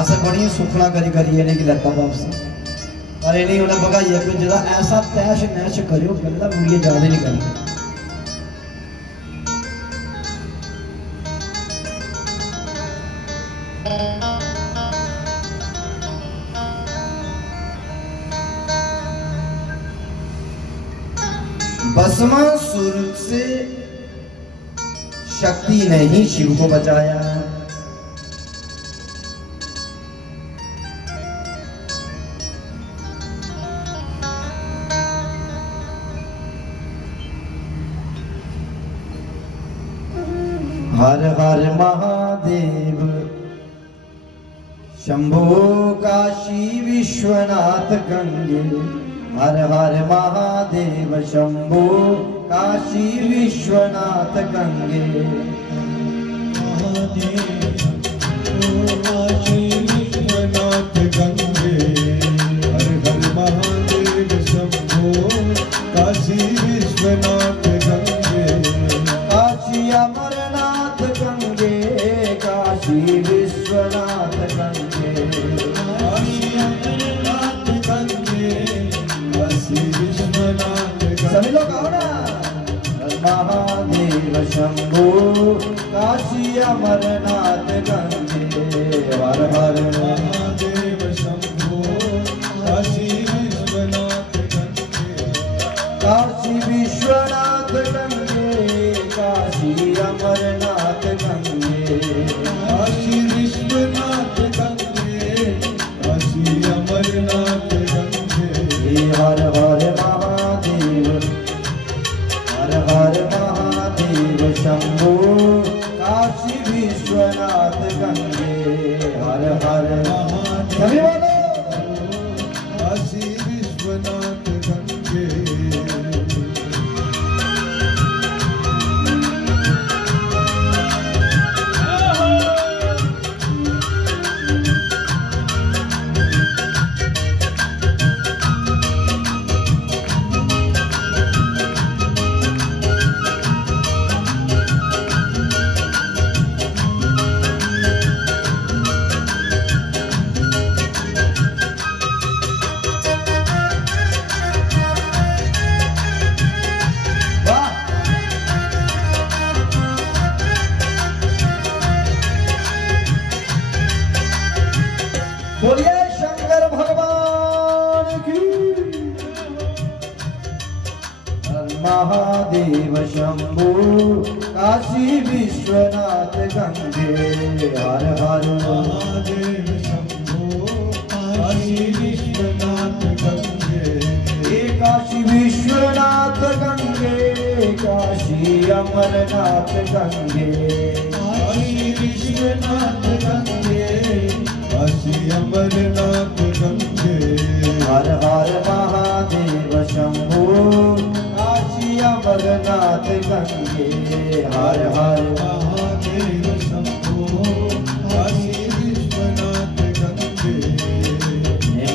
असा बड़ी सुखना करी करी इन्हें की लता वापस, पर इन्हें उन्हें भगाइया कोई जरा ऐसा तैश नैश करियो गल्ला वीडियो ज्यादा नहीं करनी। भस्मासुर से शक्ति ने ही शिव को बचाया। हर हर महादेव शंभो काशी विश्वनाथ गंगे, हर हर महादेव शंभो काशी विश्वनाथ गंगे। महादेव काशी विश्वनाथ गंगे, हर हर महादेव शंभो काशी विश्वनाथ गंगे। काशी अमरनाथ गंगे, काशी विश्वनाथ गंगे, काशी अमरनाथ गंगे, काशी विश्वनाथ गंगे। सभी लोग आओ ना। महादेव शंभो काशी अमरनाथ गंगे, हर हर महादेव शंभो काशी विश्वनाथ गंगे। काशी विश्वनाथ गंगे, काशी अमरनाथ गंगे, काशी विश्वनाथ गंगे, काशी अमरनाथ गंगे। हर हर महादेव, हर हर महादेव शंभो काशी विश्वनाथ गंगे, हर हर सभी बोलो। काशी विश्वनाथ गंगे। वाह। बोलिए शंकर भगवान की। महादेव शंभो काशी विश्वनाथ गंगे, हर हर महादेव शंभो काशी विश्वनाथ गंगे। काशी विश्वनाथ गंगे, काशी अमरनाथ गंगे, काशी विश्वनाथ गंगे, काशी अमरनाथ गंगे। हर हर महादेव शंभो काशी अमरनाथ गंगे, हर हर महादेव शंभो काशी विश्वनाथ गंगे।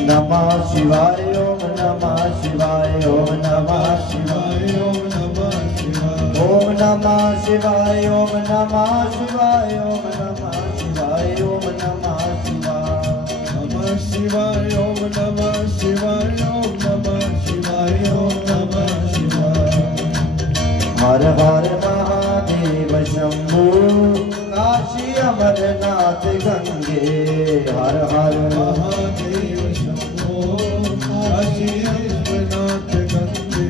नमः शिवाय, ओम नमः शिवाय, ओम नमः शिवाय, ओम नमः शिवाय। ओम नमः शिवाय, ओम नमः शिवाय, ओम नमः शिवाय, ओम नमः शिवाय। नमः शिवाय, ओम नमः शिवाय, ओम नमः शिवाय, ओम नमः शिवाय। हर हर महादेव शंभो काशी अमरनाथ गंगे, हर हर महादेव शंभो काशी विश्वनाथ गंगे।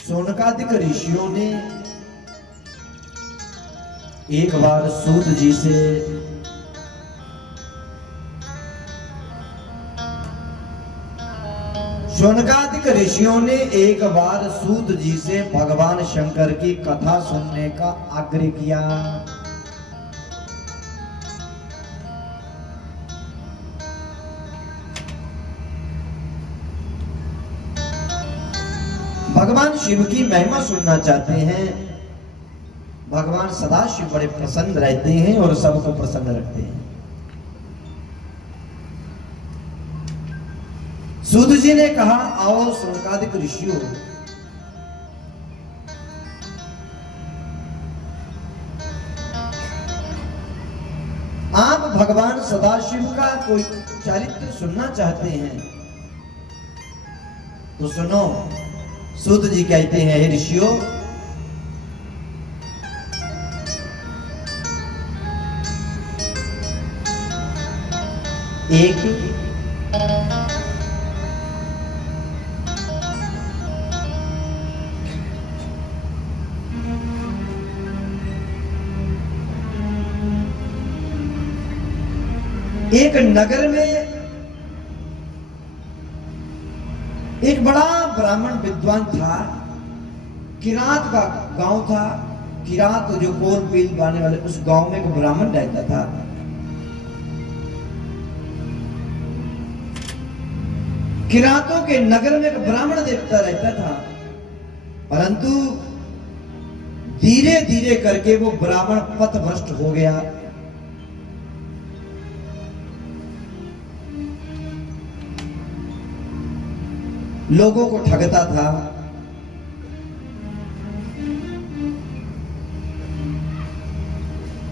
सोनकादिक ऋषियों ने एक बार सूत जी से शौनकादिक ऋषियों ने एक बार सूत जी से भगवान शंकर की कथा सुनने का आग्रह किया। भगवान शिव की महिमा सुनना चाहते हैं। भगवान सदाशिव बड़े प्रसन्न रहते हैं और सबको प्रसन्न रखते हैं। सूत जी ने कहा, आओ शौनकादिक ऋषियों, आप भगवान सदाशिव का कोई चरित्र सुनना चाहते हैं तो सुनो। सूत जी कहते हैं, हे ऋषियों, एक नगर में एक बड़ा ब्राह्मण विद्वान था। किरात का गांव था। किरात जो कोल पील बाने वाले, उस गांव में एक ब्राह्मण रहता था। किरातों के नगर में एक ब्राह्मण देवता रहता था, परंतु धीरे धीरे करके वो ब्राह्मण पथभ्रष्ट हो गया। लोगों को ठगता था।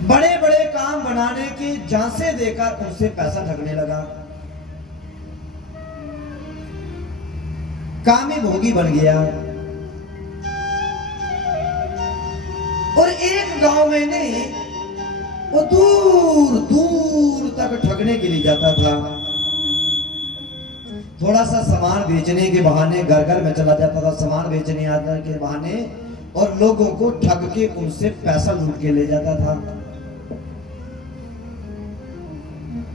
बड़े बड़े काम बनाने की झांसे देकर उनसे पैसा ठगने लगा। कामी भोगी बन गया। और एक गांव में नहीं, वो दूर दूर तक ठगने के लिए जाता था। थोड़ा सा सामान बेचने के बहाने घर घर में चला जाता था, सामान बेचने आने के बहाने, और लोगों को ठग के उनसे पैसा लूट के ले जाता था।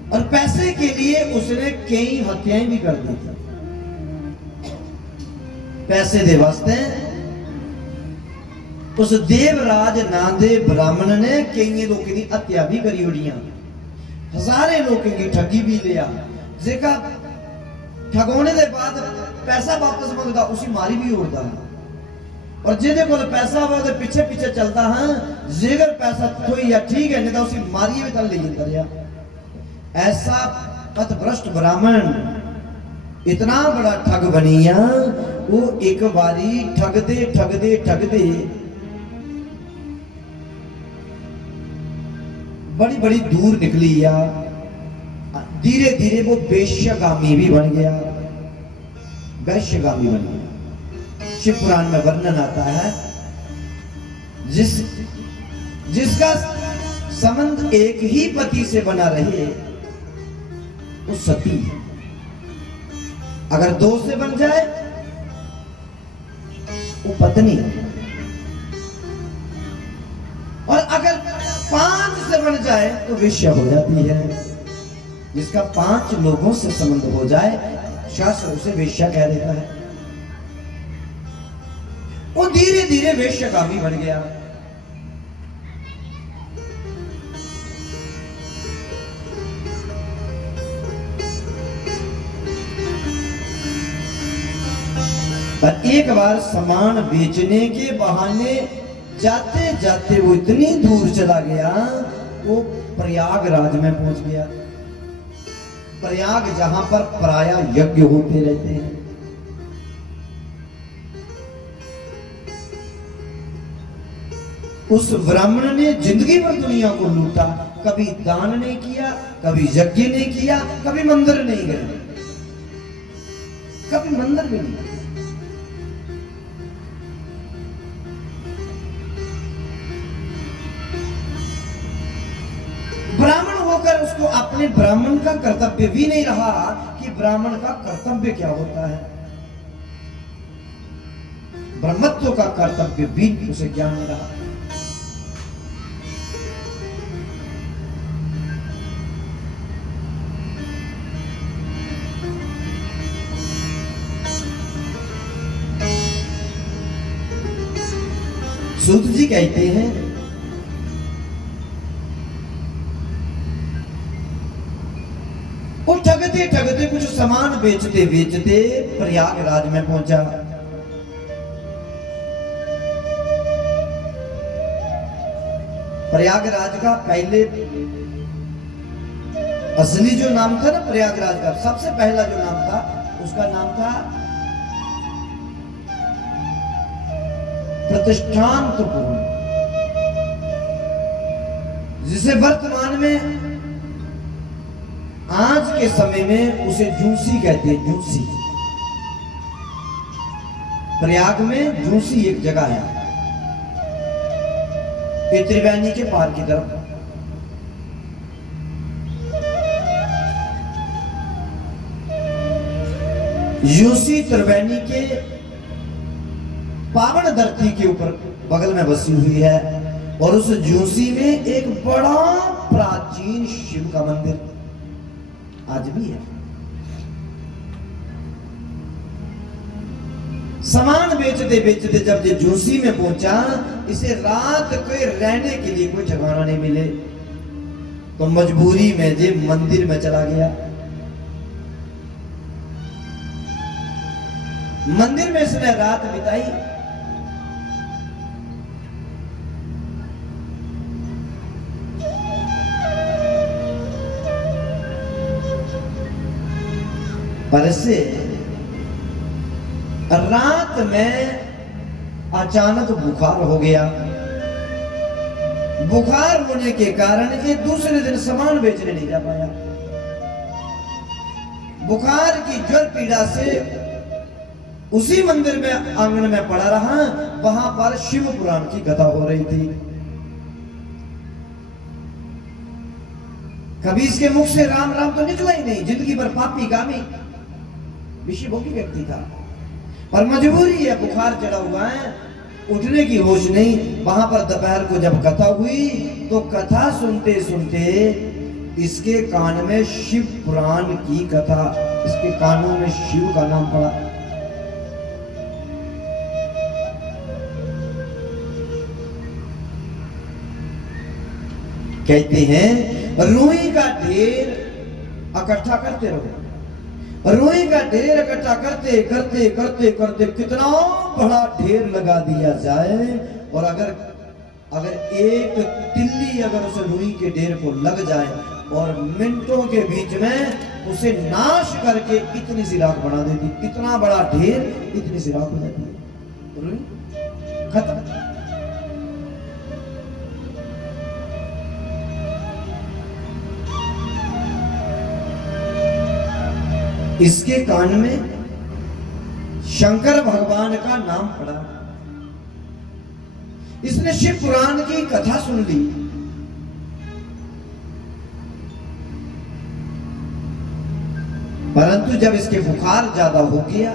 और पैसे के लिए उसने कई हत्याएं भी कर दी थी। पैसे दे वास्ते उस देवराज नांदे ब्राह्मण ने कई लोगों की हत्या भी करी उड़ियां, हजारे लोगों की ठगी भी लिया। जेका ठगोने के बाद पैसा वापस मंगता, उसी मारी भी होता है। और जिहदे कोल पैसा हो तो पीछे पीछे चलता है, जेकर पैसा कोई या ठीक है, नहीं तो उसी मारी भी तल ले जाता रहा। ऐसा पथभ्रष्ट ब्राह्मण इतना बड़ा ठग बनिया, वो एक बारी ठगदे ठगदे ठगदे बड़ी बड़ी दूर निकली या धीरे धीरे वो वेश्यागामी भी बन गया। वैश्यगामी बन गया। शिव पुराण में वर्णन आता है, जिसका संबंध एक ही पति से बना रहे वो सती। अगर दो से बन जाए वो पत्नी, और अगर 5 से बन जाए तो वेश्या हो जाती है। जिसका 5 लोगों से संबंध हो जाए, शास्त्र उसे वेश्या कह देता है। वो धीरे धीरे वेश्यागामी बन गया। पर एक बार सामान बेचने के बहाने जाते जाते वो इतनी दूर चला गया, वो प्रयागराज में पहुंच गया। प्रयाग जहां पर प्राया यज्ञ होते रहते हैं। उस ब्राह्मण ने जिंदगी भर दुनिया को लूटा, कभी दान नहीं किया, कभी यज्ञ नहीं किया, कभी मंदिर नहीं गए, कभी मंदिर भी नहीं। ब्राह्मण होकर उसको अपने ब्राह्मण का कर्तव्य भी नहीं रहा कि ब्राह्मण का कर्तव्य क्या होता है। ब्रह्मत्व का कर्तव्य भी उसे ज्ञान नहीं रहा। सूत जी कहते हैं, वो ठगते ठगते कुछ सामान बेचते बेचते प्रयागराज में पहुंचा। प्रयागराज का पहले असली जो नाम था ना, प्रयागराज का सबसे पहला जो नाम था, उसका नाम था प्रतिष्ठानपुर, जिसे वर्तमान में आज के समय में उसे जूसी कहते हैं। जूसी, प्रयाग में जूसी एक जगह है, ये त्रिवेणी के पार की तरफ। यूसी त्रिवेणी के पावन धरती के ऊपर बगल में बसी हुई है, और उस जूसी में एक बड़ा प्राचीन शिव का मंदिर आज भी है। सामान बेचते बेचते जब ये जूसी में पहुंचा, इसे रात को रहने के लिए कोई ठिकाना नहीं मिले, तो मजबूरी में ये मंदिर में चला गया। मंदिर में इसने रात बिताई। पर से रात में अचानक बुखार हो गया। बुखार होने के कारण ये दूसरे दिन सामान बेचने नहीं जा पाया। बुखार की ज्वर पीड़ा से उसी मंदिर में आंगन में पड़ा रहा। वहां पर शिव पुराण की कथा हो रही थी। कभी इसके मुख से राम राम तो निकला ही नहीं। जिंदगी भर पापी कामी विषयभोगी व्यक्ति था, पर मजबूरी है, बुखार चढ़ा हुआ है, उठने की होश नहीं। वहां पर दोपहर को जब कथा हुई तो कथा सुनते सुनते इसके कान में शिव पुराण की कथा, इसके कानों में शिव का नाम पड़ा। कहते हैं रुई का ढेर इकट्ठा करते रहो। रुई का ढेर इकट्ठा करते करते करते करते कितना बड़ा ढेर लगा दिया जाए, और अगर एक तिल्ली अगर उस रुई के ढेर को लग जाए और मिनटों के बीच में उसे नाश करके इतनी सी राख बना देती। इतना बड़ा ढेर, इतनी सी राख हो जाती है, रुई खत्म। इसके कान में शंकर भगवान का नाम पड़ा। इसने शिव पुराण की कथा सुन ली। परंतु जब इसके बुखार ज्यादा हो गया,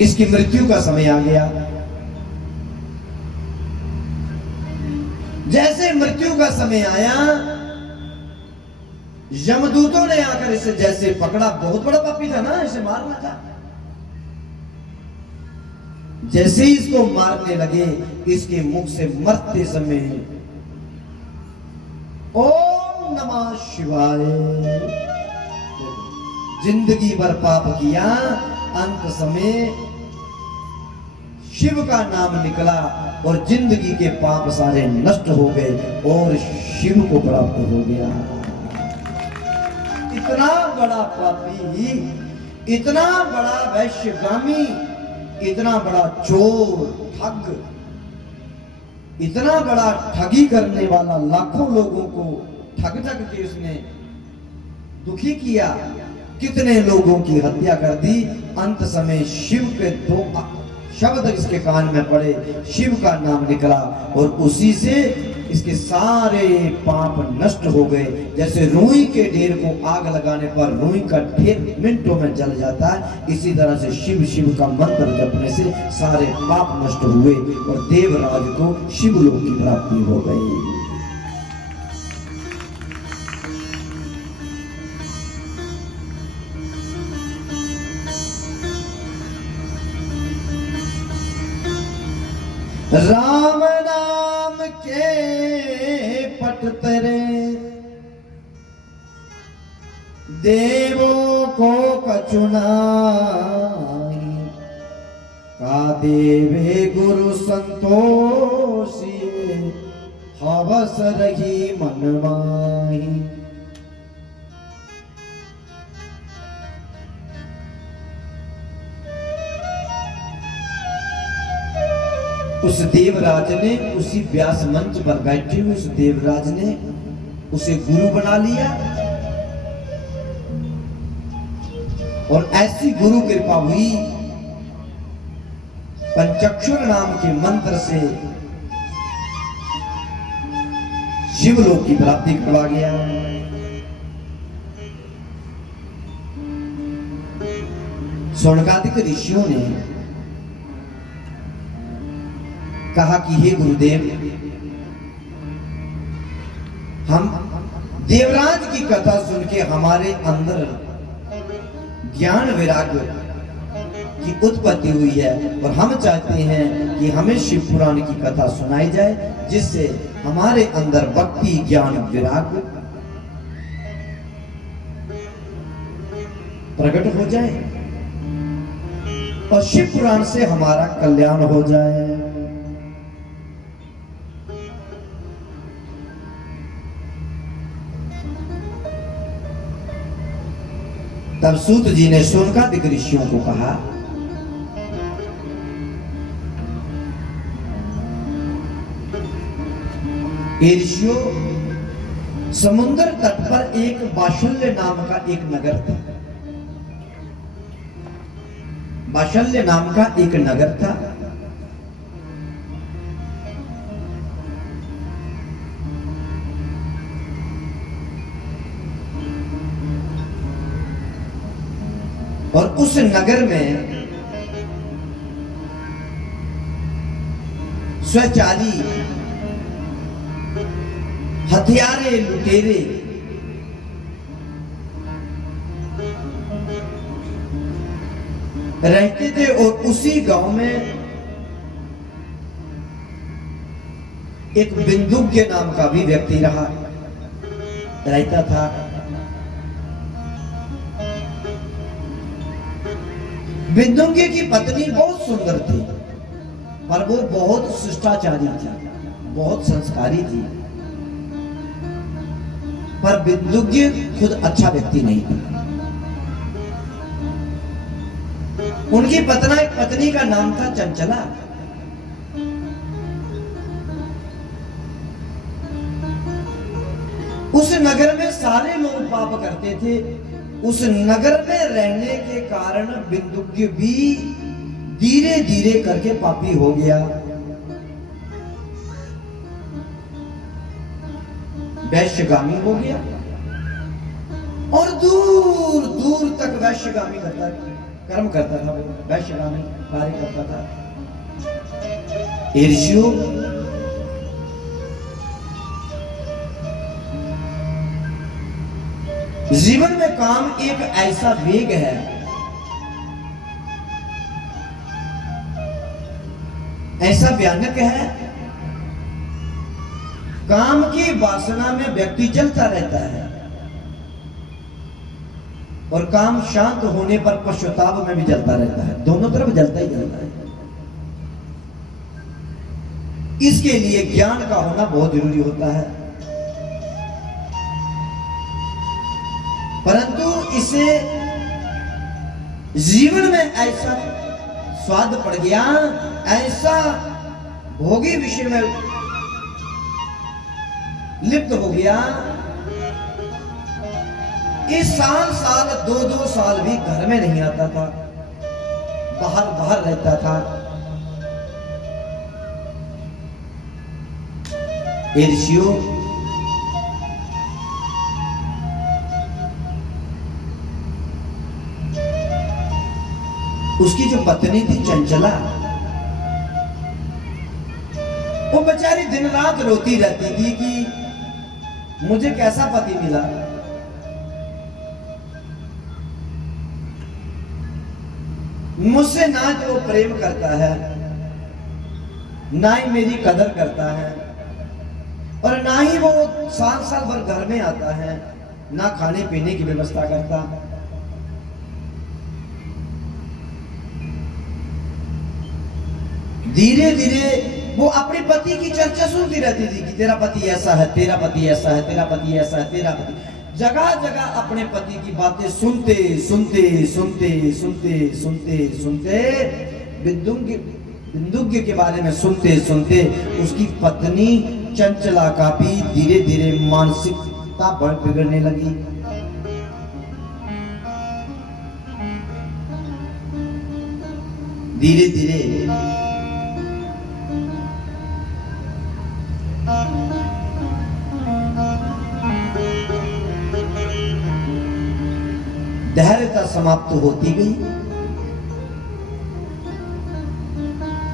इसकी मृत्यु का समय आ गया। जैसे मृत्यु का समय आया, यमदूतों ने आकर इसे जैसे पकड़ा, बहुत बड़ा पापी था ना, इसे मारना था। जैसे ही इसको मारने लगे, इसके मुख से मरते समय ओम नमः शिवाय, जिंदगी भर पाप किया, अंत समय शिव का नाम निकला और जिंदगी के पाप सारे नष्ट हो गए और शिव को प्राप्त हो गया। इतना बड़ा पापी, इतना बड़ा वैश्यगामी, इतना बड़ा चोर, ठग, इतना बड़ा ठगी करने वाला, लाखों लोगों को ठग ठग के उसने दुखी किया, कितने लोगों की हत्या कर दी। अंत समय शिव के दो शब्द इसके कान में पड़े, शिव का नाम निकला और उसी से इसके सारे पाप नष्ट हो गए। जैसे रुई के ढेर को आग लगाने पर रुई का ढेर मिनटों में जल जाता है, इसी तरह से शिव शिव का मंत्र जपने से सारे पाप नष्ट हुए और देवराज को शिवलोक की प्राप्ति हो गई। राम नाम के पट तरे देवों को कचुनाई का देवे गुरु संतोषी हवस रही मन माही। उस देवराज ने उसी व्यास मंच पर बैठे हुए उस देवराज ने उसे गुरु बना लिया और ऐसी गुरु कृपा हुई पंचाक्षर नाम के मंत्र से शिवलोक की प्राप्ति करवा गया। शौनकादिक ऋषियों ने कहा कि हे गुरुदेव, हम देवराज की कथा सुन के हमारे अंदर ज्ञान वैराग्य की उत्पत्ति हुई है और हम चाहते हैं कि हमें शिव पुराण की कथा सुनाई जाए जिससे हमारे अंदर भक्ति ज्ञान वैराग्य प्रकट हो जाए और शिव पुराण से हमारा कल्याण हो जाए। तब सूत जी ने शौनकादिक ऋषियों को कहा, ऋषियों, समुद्र तट पर एक बाशल्य नाम का एक नगर था। बाशल्य नाम का एक नगर था। और उस नगर में स्वचाली हथियारे लुटेरे रहते थे और उसी गांव में एक बिंदुज्ञ नाम का भी व्यक्ति रहता था। बिंदुज्ञ की पत्नी बहुत सुंदर थी पर वो बहुत शिष्टाचारी थी, बहुत संस्कारी थी, पर बिंदुज्ञ खुद अच्छा व्यक्ति नहीं था। उनकी पत्नी का नाम था चंचला। उस नगर में सारे लोग पाप करते थे। उस नगर में रहने के कारण बिंदुज्ञ भी धीरे धीरे करके पापी हो गया। वैश्यगामी हो गया और दूर दूर तक वैश्यगामी कर्म करता था, वैश्यगामी कार्य करता था। ऋषियों, जीवन में काम एक ऐसा वेग है ऐसा भयानक है, काम की वासना में व्यक्ति जलता रहता है और काम शांत होने पर पश्चाताप में भी जलता रहता है, दोनों तरफ जलता ही जलता है। इसके लिए ज्ञान का होना बहुत जरूरी होता है, परंतु इसे जीवन में ऐसा स्वाद पड़ गया, ऐसा भोगी विषय में लिप्त हो गया। इस साल 2-2 साल भी घर में नहीं आता था, बाहर रहता था। ऋषियों, उसकी जो पत्नी थी चंचला, वो बेचारी दिन रात रोती रहती थी कि मुझे कैसा पति मिला। मुझसे ना तो वो प्रेम करता है ना ही मेरी कदर करता है, और ना ही वो साल साल भर घर में आता है, ना खाने पीने की व्यवस्था करता। धीरे धीरे वो अपने पति की चर्चा सुनती रहती थी कि तेरा पति ऐसा है, तेरा पति ऐसा है, तेरा पति ऐसा है, तेरा पति। जगह जगह अपने पति की बातें सुनते सुनते सुनते सुनते सुनते सुनते बिंदुज्ञ के बारे में सुनते सुनते उसकी पत्नी चंचला का भी धीरे धीरे मानसिकता बिगड़ने लगी। धीरे धीरे धैर्यता समाप्त होती गई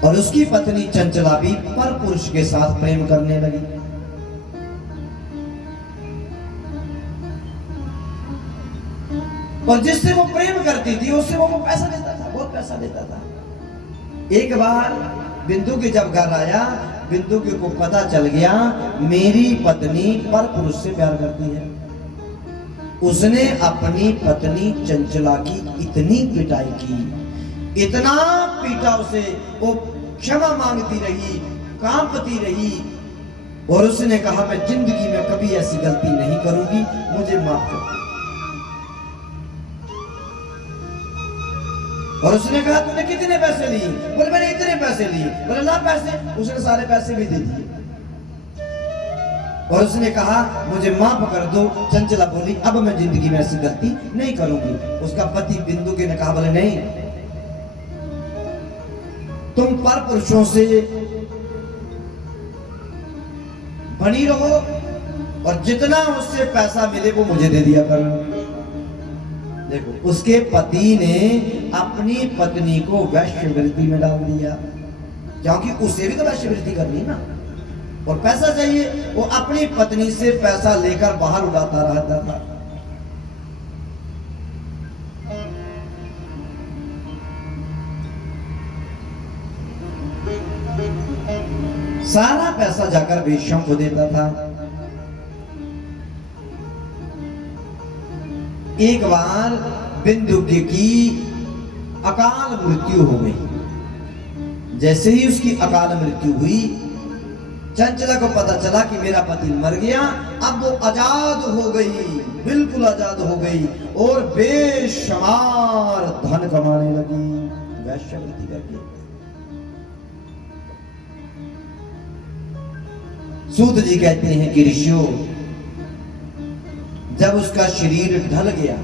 और उसकी पत्नी चंचला भी पर पुरुष के साथ प्रेम करने लगी। और जिससे वो प्रेम करती थी उससे वो पैसा देता था, बहुत पैसा देता था। एक बार बिंदु के जब घर आया, बिंदु को पता चल गया मेरी पत्नी पर पुरुष से प्यार करती है। उसने अपनी पत्नी चंचला की इतनी पिटाई की, इतना पीटा उसे, वो क्षमा मांगती रही, कांपती रही, और उसने कहा मैं जिंदगी में कभी ऐसी गलती नहीं करूंगी, मुझे माफ कर। और उसने कहा तूने कितने पैसे लिए? बोले मैंने इतने पैसे लिए। बोले ला पैसे। उसने सारे पैसे भी दे दिए और उसने कहा मुझे माफ कर दो। चंचला बोली अब मैं जिंदगी में ऐसी गलती नहीं करूंगी। उसका पति बिंदु के ने कहा बोले नहीं, तुम पर पुरुषों से बनी रहो और जितना उससे पैसा मिले वो मुझे दे दिया करो। देखो उसके पति ने अपनी पत्नी को वैश्यवृत्ति में डाल दिया, क्योंकि उसे भी तो वैश्यवृत्ति करनी ना, और पैसा चाहिए। वो अपनी पत्नी से पैसा लेकर बाहर उड़ाता रहता था। सारा पैसा जाकर वेश्यों को देता था। एक बार बिंदु की अकाल मृत्यु हो गई। जैसे ही उसकी अकाल मृत्यु हुई, चंचला को पता चला कि मेरा पति मर गया। अब वो आजाद हो गई, बिल्कुल आजाद हो गई और बेशुमार धन कमाने लगी वैश्यवृत्ति करके। सूत जी कहते हैं कि ऋषियों, जब उसका शरीर ढल गया,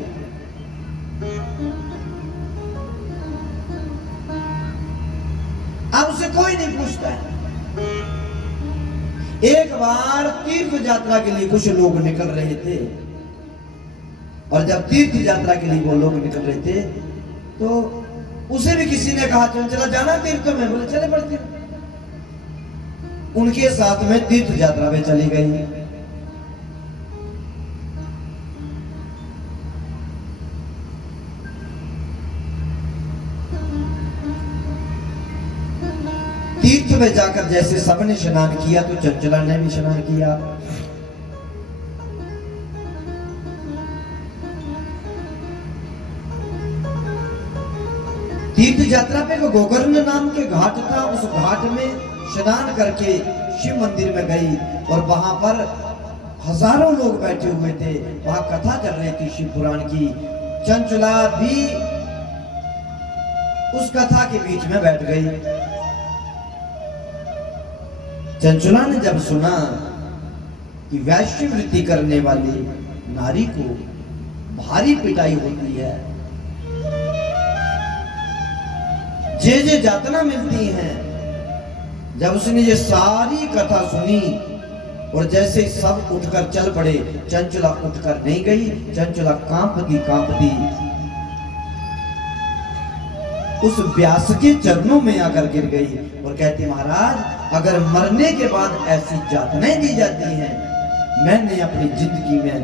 अब उसे कोई नहीं पूछता है। एक बार तीर्थ यात्रा के लिए कुछ लोग निकल रहे थे, और जब तीर्थ यात्रा के लिए वो लोग निकल रहे थे तो उसे भी किसी ने कहा चंचला जाना तीर्थ में? बोले चले पड़ती। उनके साथ में तीर्थ यात्रा में चली गई। तीर्थ में जाकर जैसे सबने स्नान किया तो चंचला ने भी स्नान किया। तीर्थ यात्रा पे एक गोकर्ण नाम के घाट था। उस घाट में स्नान करके शिव मंदिर में गई और वहां पर हजारों लोग बैठे हुए थे। वहां कथा चल रही थी शिव पुराण की। चंचला भी उस कथा के बीच में बैठ गई। चंचला ने जब सुना कि वैश्यवृत्ति करने वाली नारी को भारी पिटाई होती है, जे यातना मिलती हैं, जब उसने ये सारी कथा सुनी और जैसे सब उठकर चल पड़े, चंचला उठकर नहीं गई। चंचला कांपती कांपती उस व्यास के चरणों में आकर गिर गई और कहती महाराज, अगर मरने के बाद ऐसी यातनाएं दी जाती हैं, मैंने अपनी जिंदगी में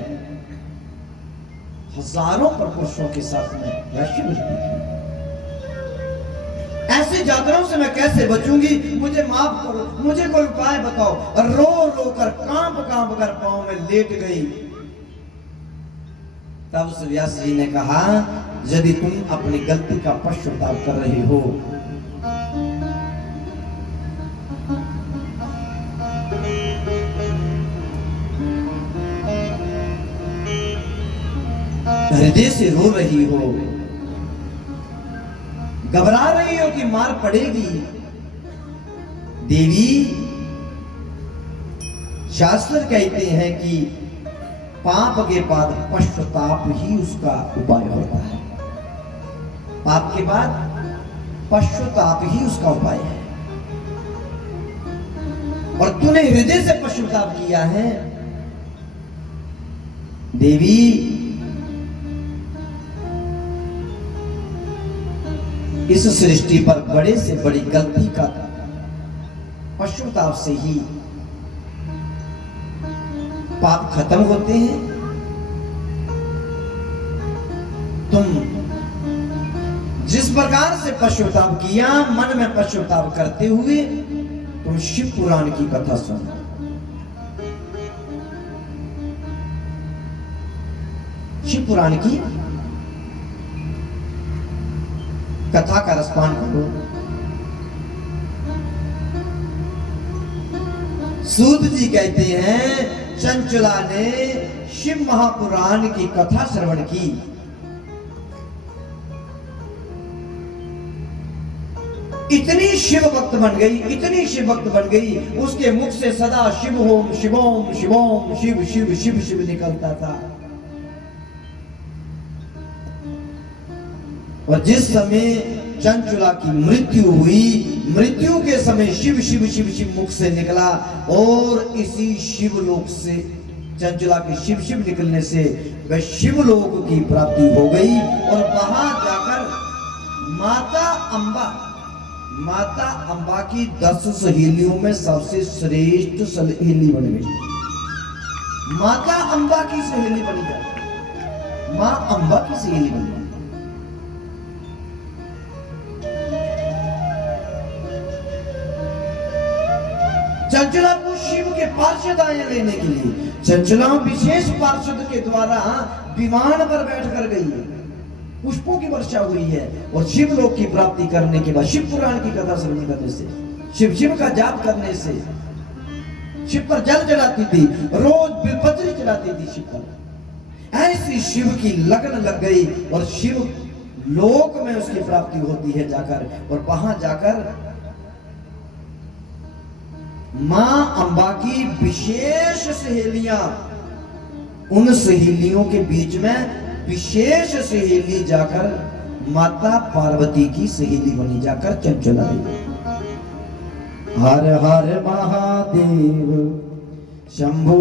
हजारों पुरुषों के साथ में वैश्यवृत्ति की, ऐसी यात्राओं से मैं कैसे बचूंगी? मुझे माफ माफ करो, मुझे कोई उपाय बताओ। और रो रो कर कांप कांप कर पांव में लेट गई। तब उस व्यास जी ने कहा, यदि तुम अपनी गलती का पश्चाताप कर रहे हो, हृदय से रो रही हो, घबरा रही हो कि मार पड़ेगी, देवी, शास्त्र कहते हैं कि पाप के बाद पश्चाताप ही उसका उपाय होता है। पाप के बाद पश्चाताप ही उसका उपाय है। और तूने हृदय से पश्चाताप किया है। देवी, इस सृष्टि पर बड़े से बड़ी गलती का पश्चाताप से ही पाप खत्म होते हैं। तुम जिस प्रकार से पश्चाताप किया, मन में पश्चाताप करते हुए तुम शिव पुराण की कथा सुनो। शिव पुराण की कथा का रसपान करो। सूत जी कहते हैं, चंचला ने शिव महापुराण की कथा श्रवण की। इतनी शिव भक्त बन गई, इतनी शिव भक्त बन गई, उसके मुख से सदा शिव होम शिवोम शिवोम शिव शिव शिव शिव निकलता था। और जिस समय चंचला की मृत्यु हुई, मृत्यु के समय शिव शिव शिव शिव मुख से निकला। और इसी शिवलोक से, चंचला के शिव शिव निकलने से वह शिवलोक की प्राप्ति हो गई। और वहां जाकर माता अंबा की 10 सहेलियों में सबसे श्रेष्ठ सहेली बन गई। माता अंबा की सहेली बनी जाती, मां अंबा की सहेली बन गई। चंचला को शिव के पार्षद आए लेने के लिए। चंचला विशेष पार्षद के द्वारा विमान पर बैठ कर गई है, पुष्पों की वर्षा हुई है। और शिवलोक की प्राप्ति करने के बाद शिव पुराण की कथा श्रवण करने से, शिव शिव का जाप करने से, शिव पर जल चढ़ाती थी, रोज बिलपत्री चढ़ाती थी शिव पर। ऐसी शिव की लगन लग गई और शिव लोक में उसकी प्राप्ति होती है जाकर। और वहां जाकर मां अंबा की विशेष सहेलियां, उन सहेलियों के बीच में विशेष सहेली जाकर माता पार्वती की सहेली बनी जाकर चंचला रही। हर हर महादेव शंभो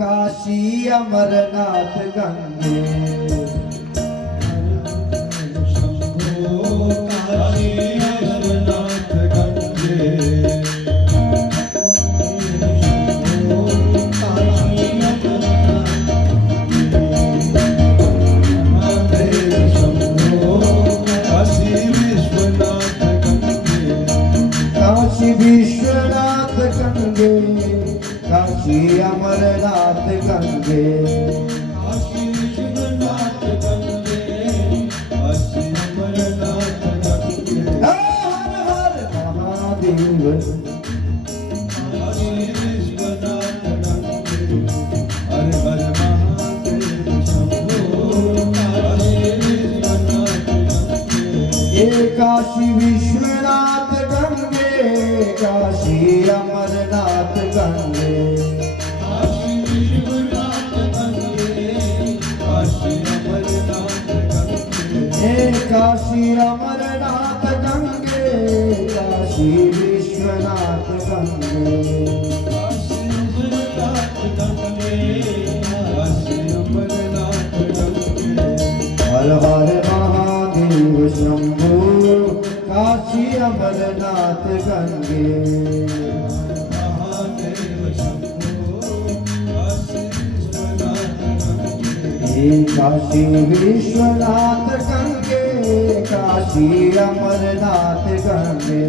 काशी अमरनाथ गंगे, शंभो काशी अमरनाथ गंगे, विश्वनाथ गंगे, काशी अमरनाथ गंगे, काशी विश्वनाथ गंगे, काशी अमरनाथ गंगे। हर हर महादेव, काशी विश्वनाथ गंगे, हर हर महादेव शंभो काशी विश्वनाथ गंगे। काशी विश्वनाथ गंगे, काशी अमरनाथ गंगे, काशी विश्वनाथ गंगे, काशी अमरनाथ गंगे, काशी अमरनाथ गंगे, काशी विश्वनाथ गंगे, काशी विश्वनाथ गंगे, काशी अमरनाथ गंगे। हर हर महादेव शंभो काशी अमरनाथ गंगे, महादेव शंभो काशी विश्वनाथ गंगे, काशी विश्वनाथ गंगे, काशी अमरनाथ गंगे।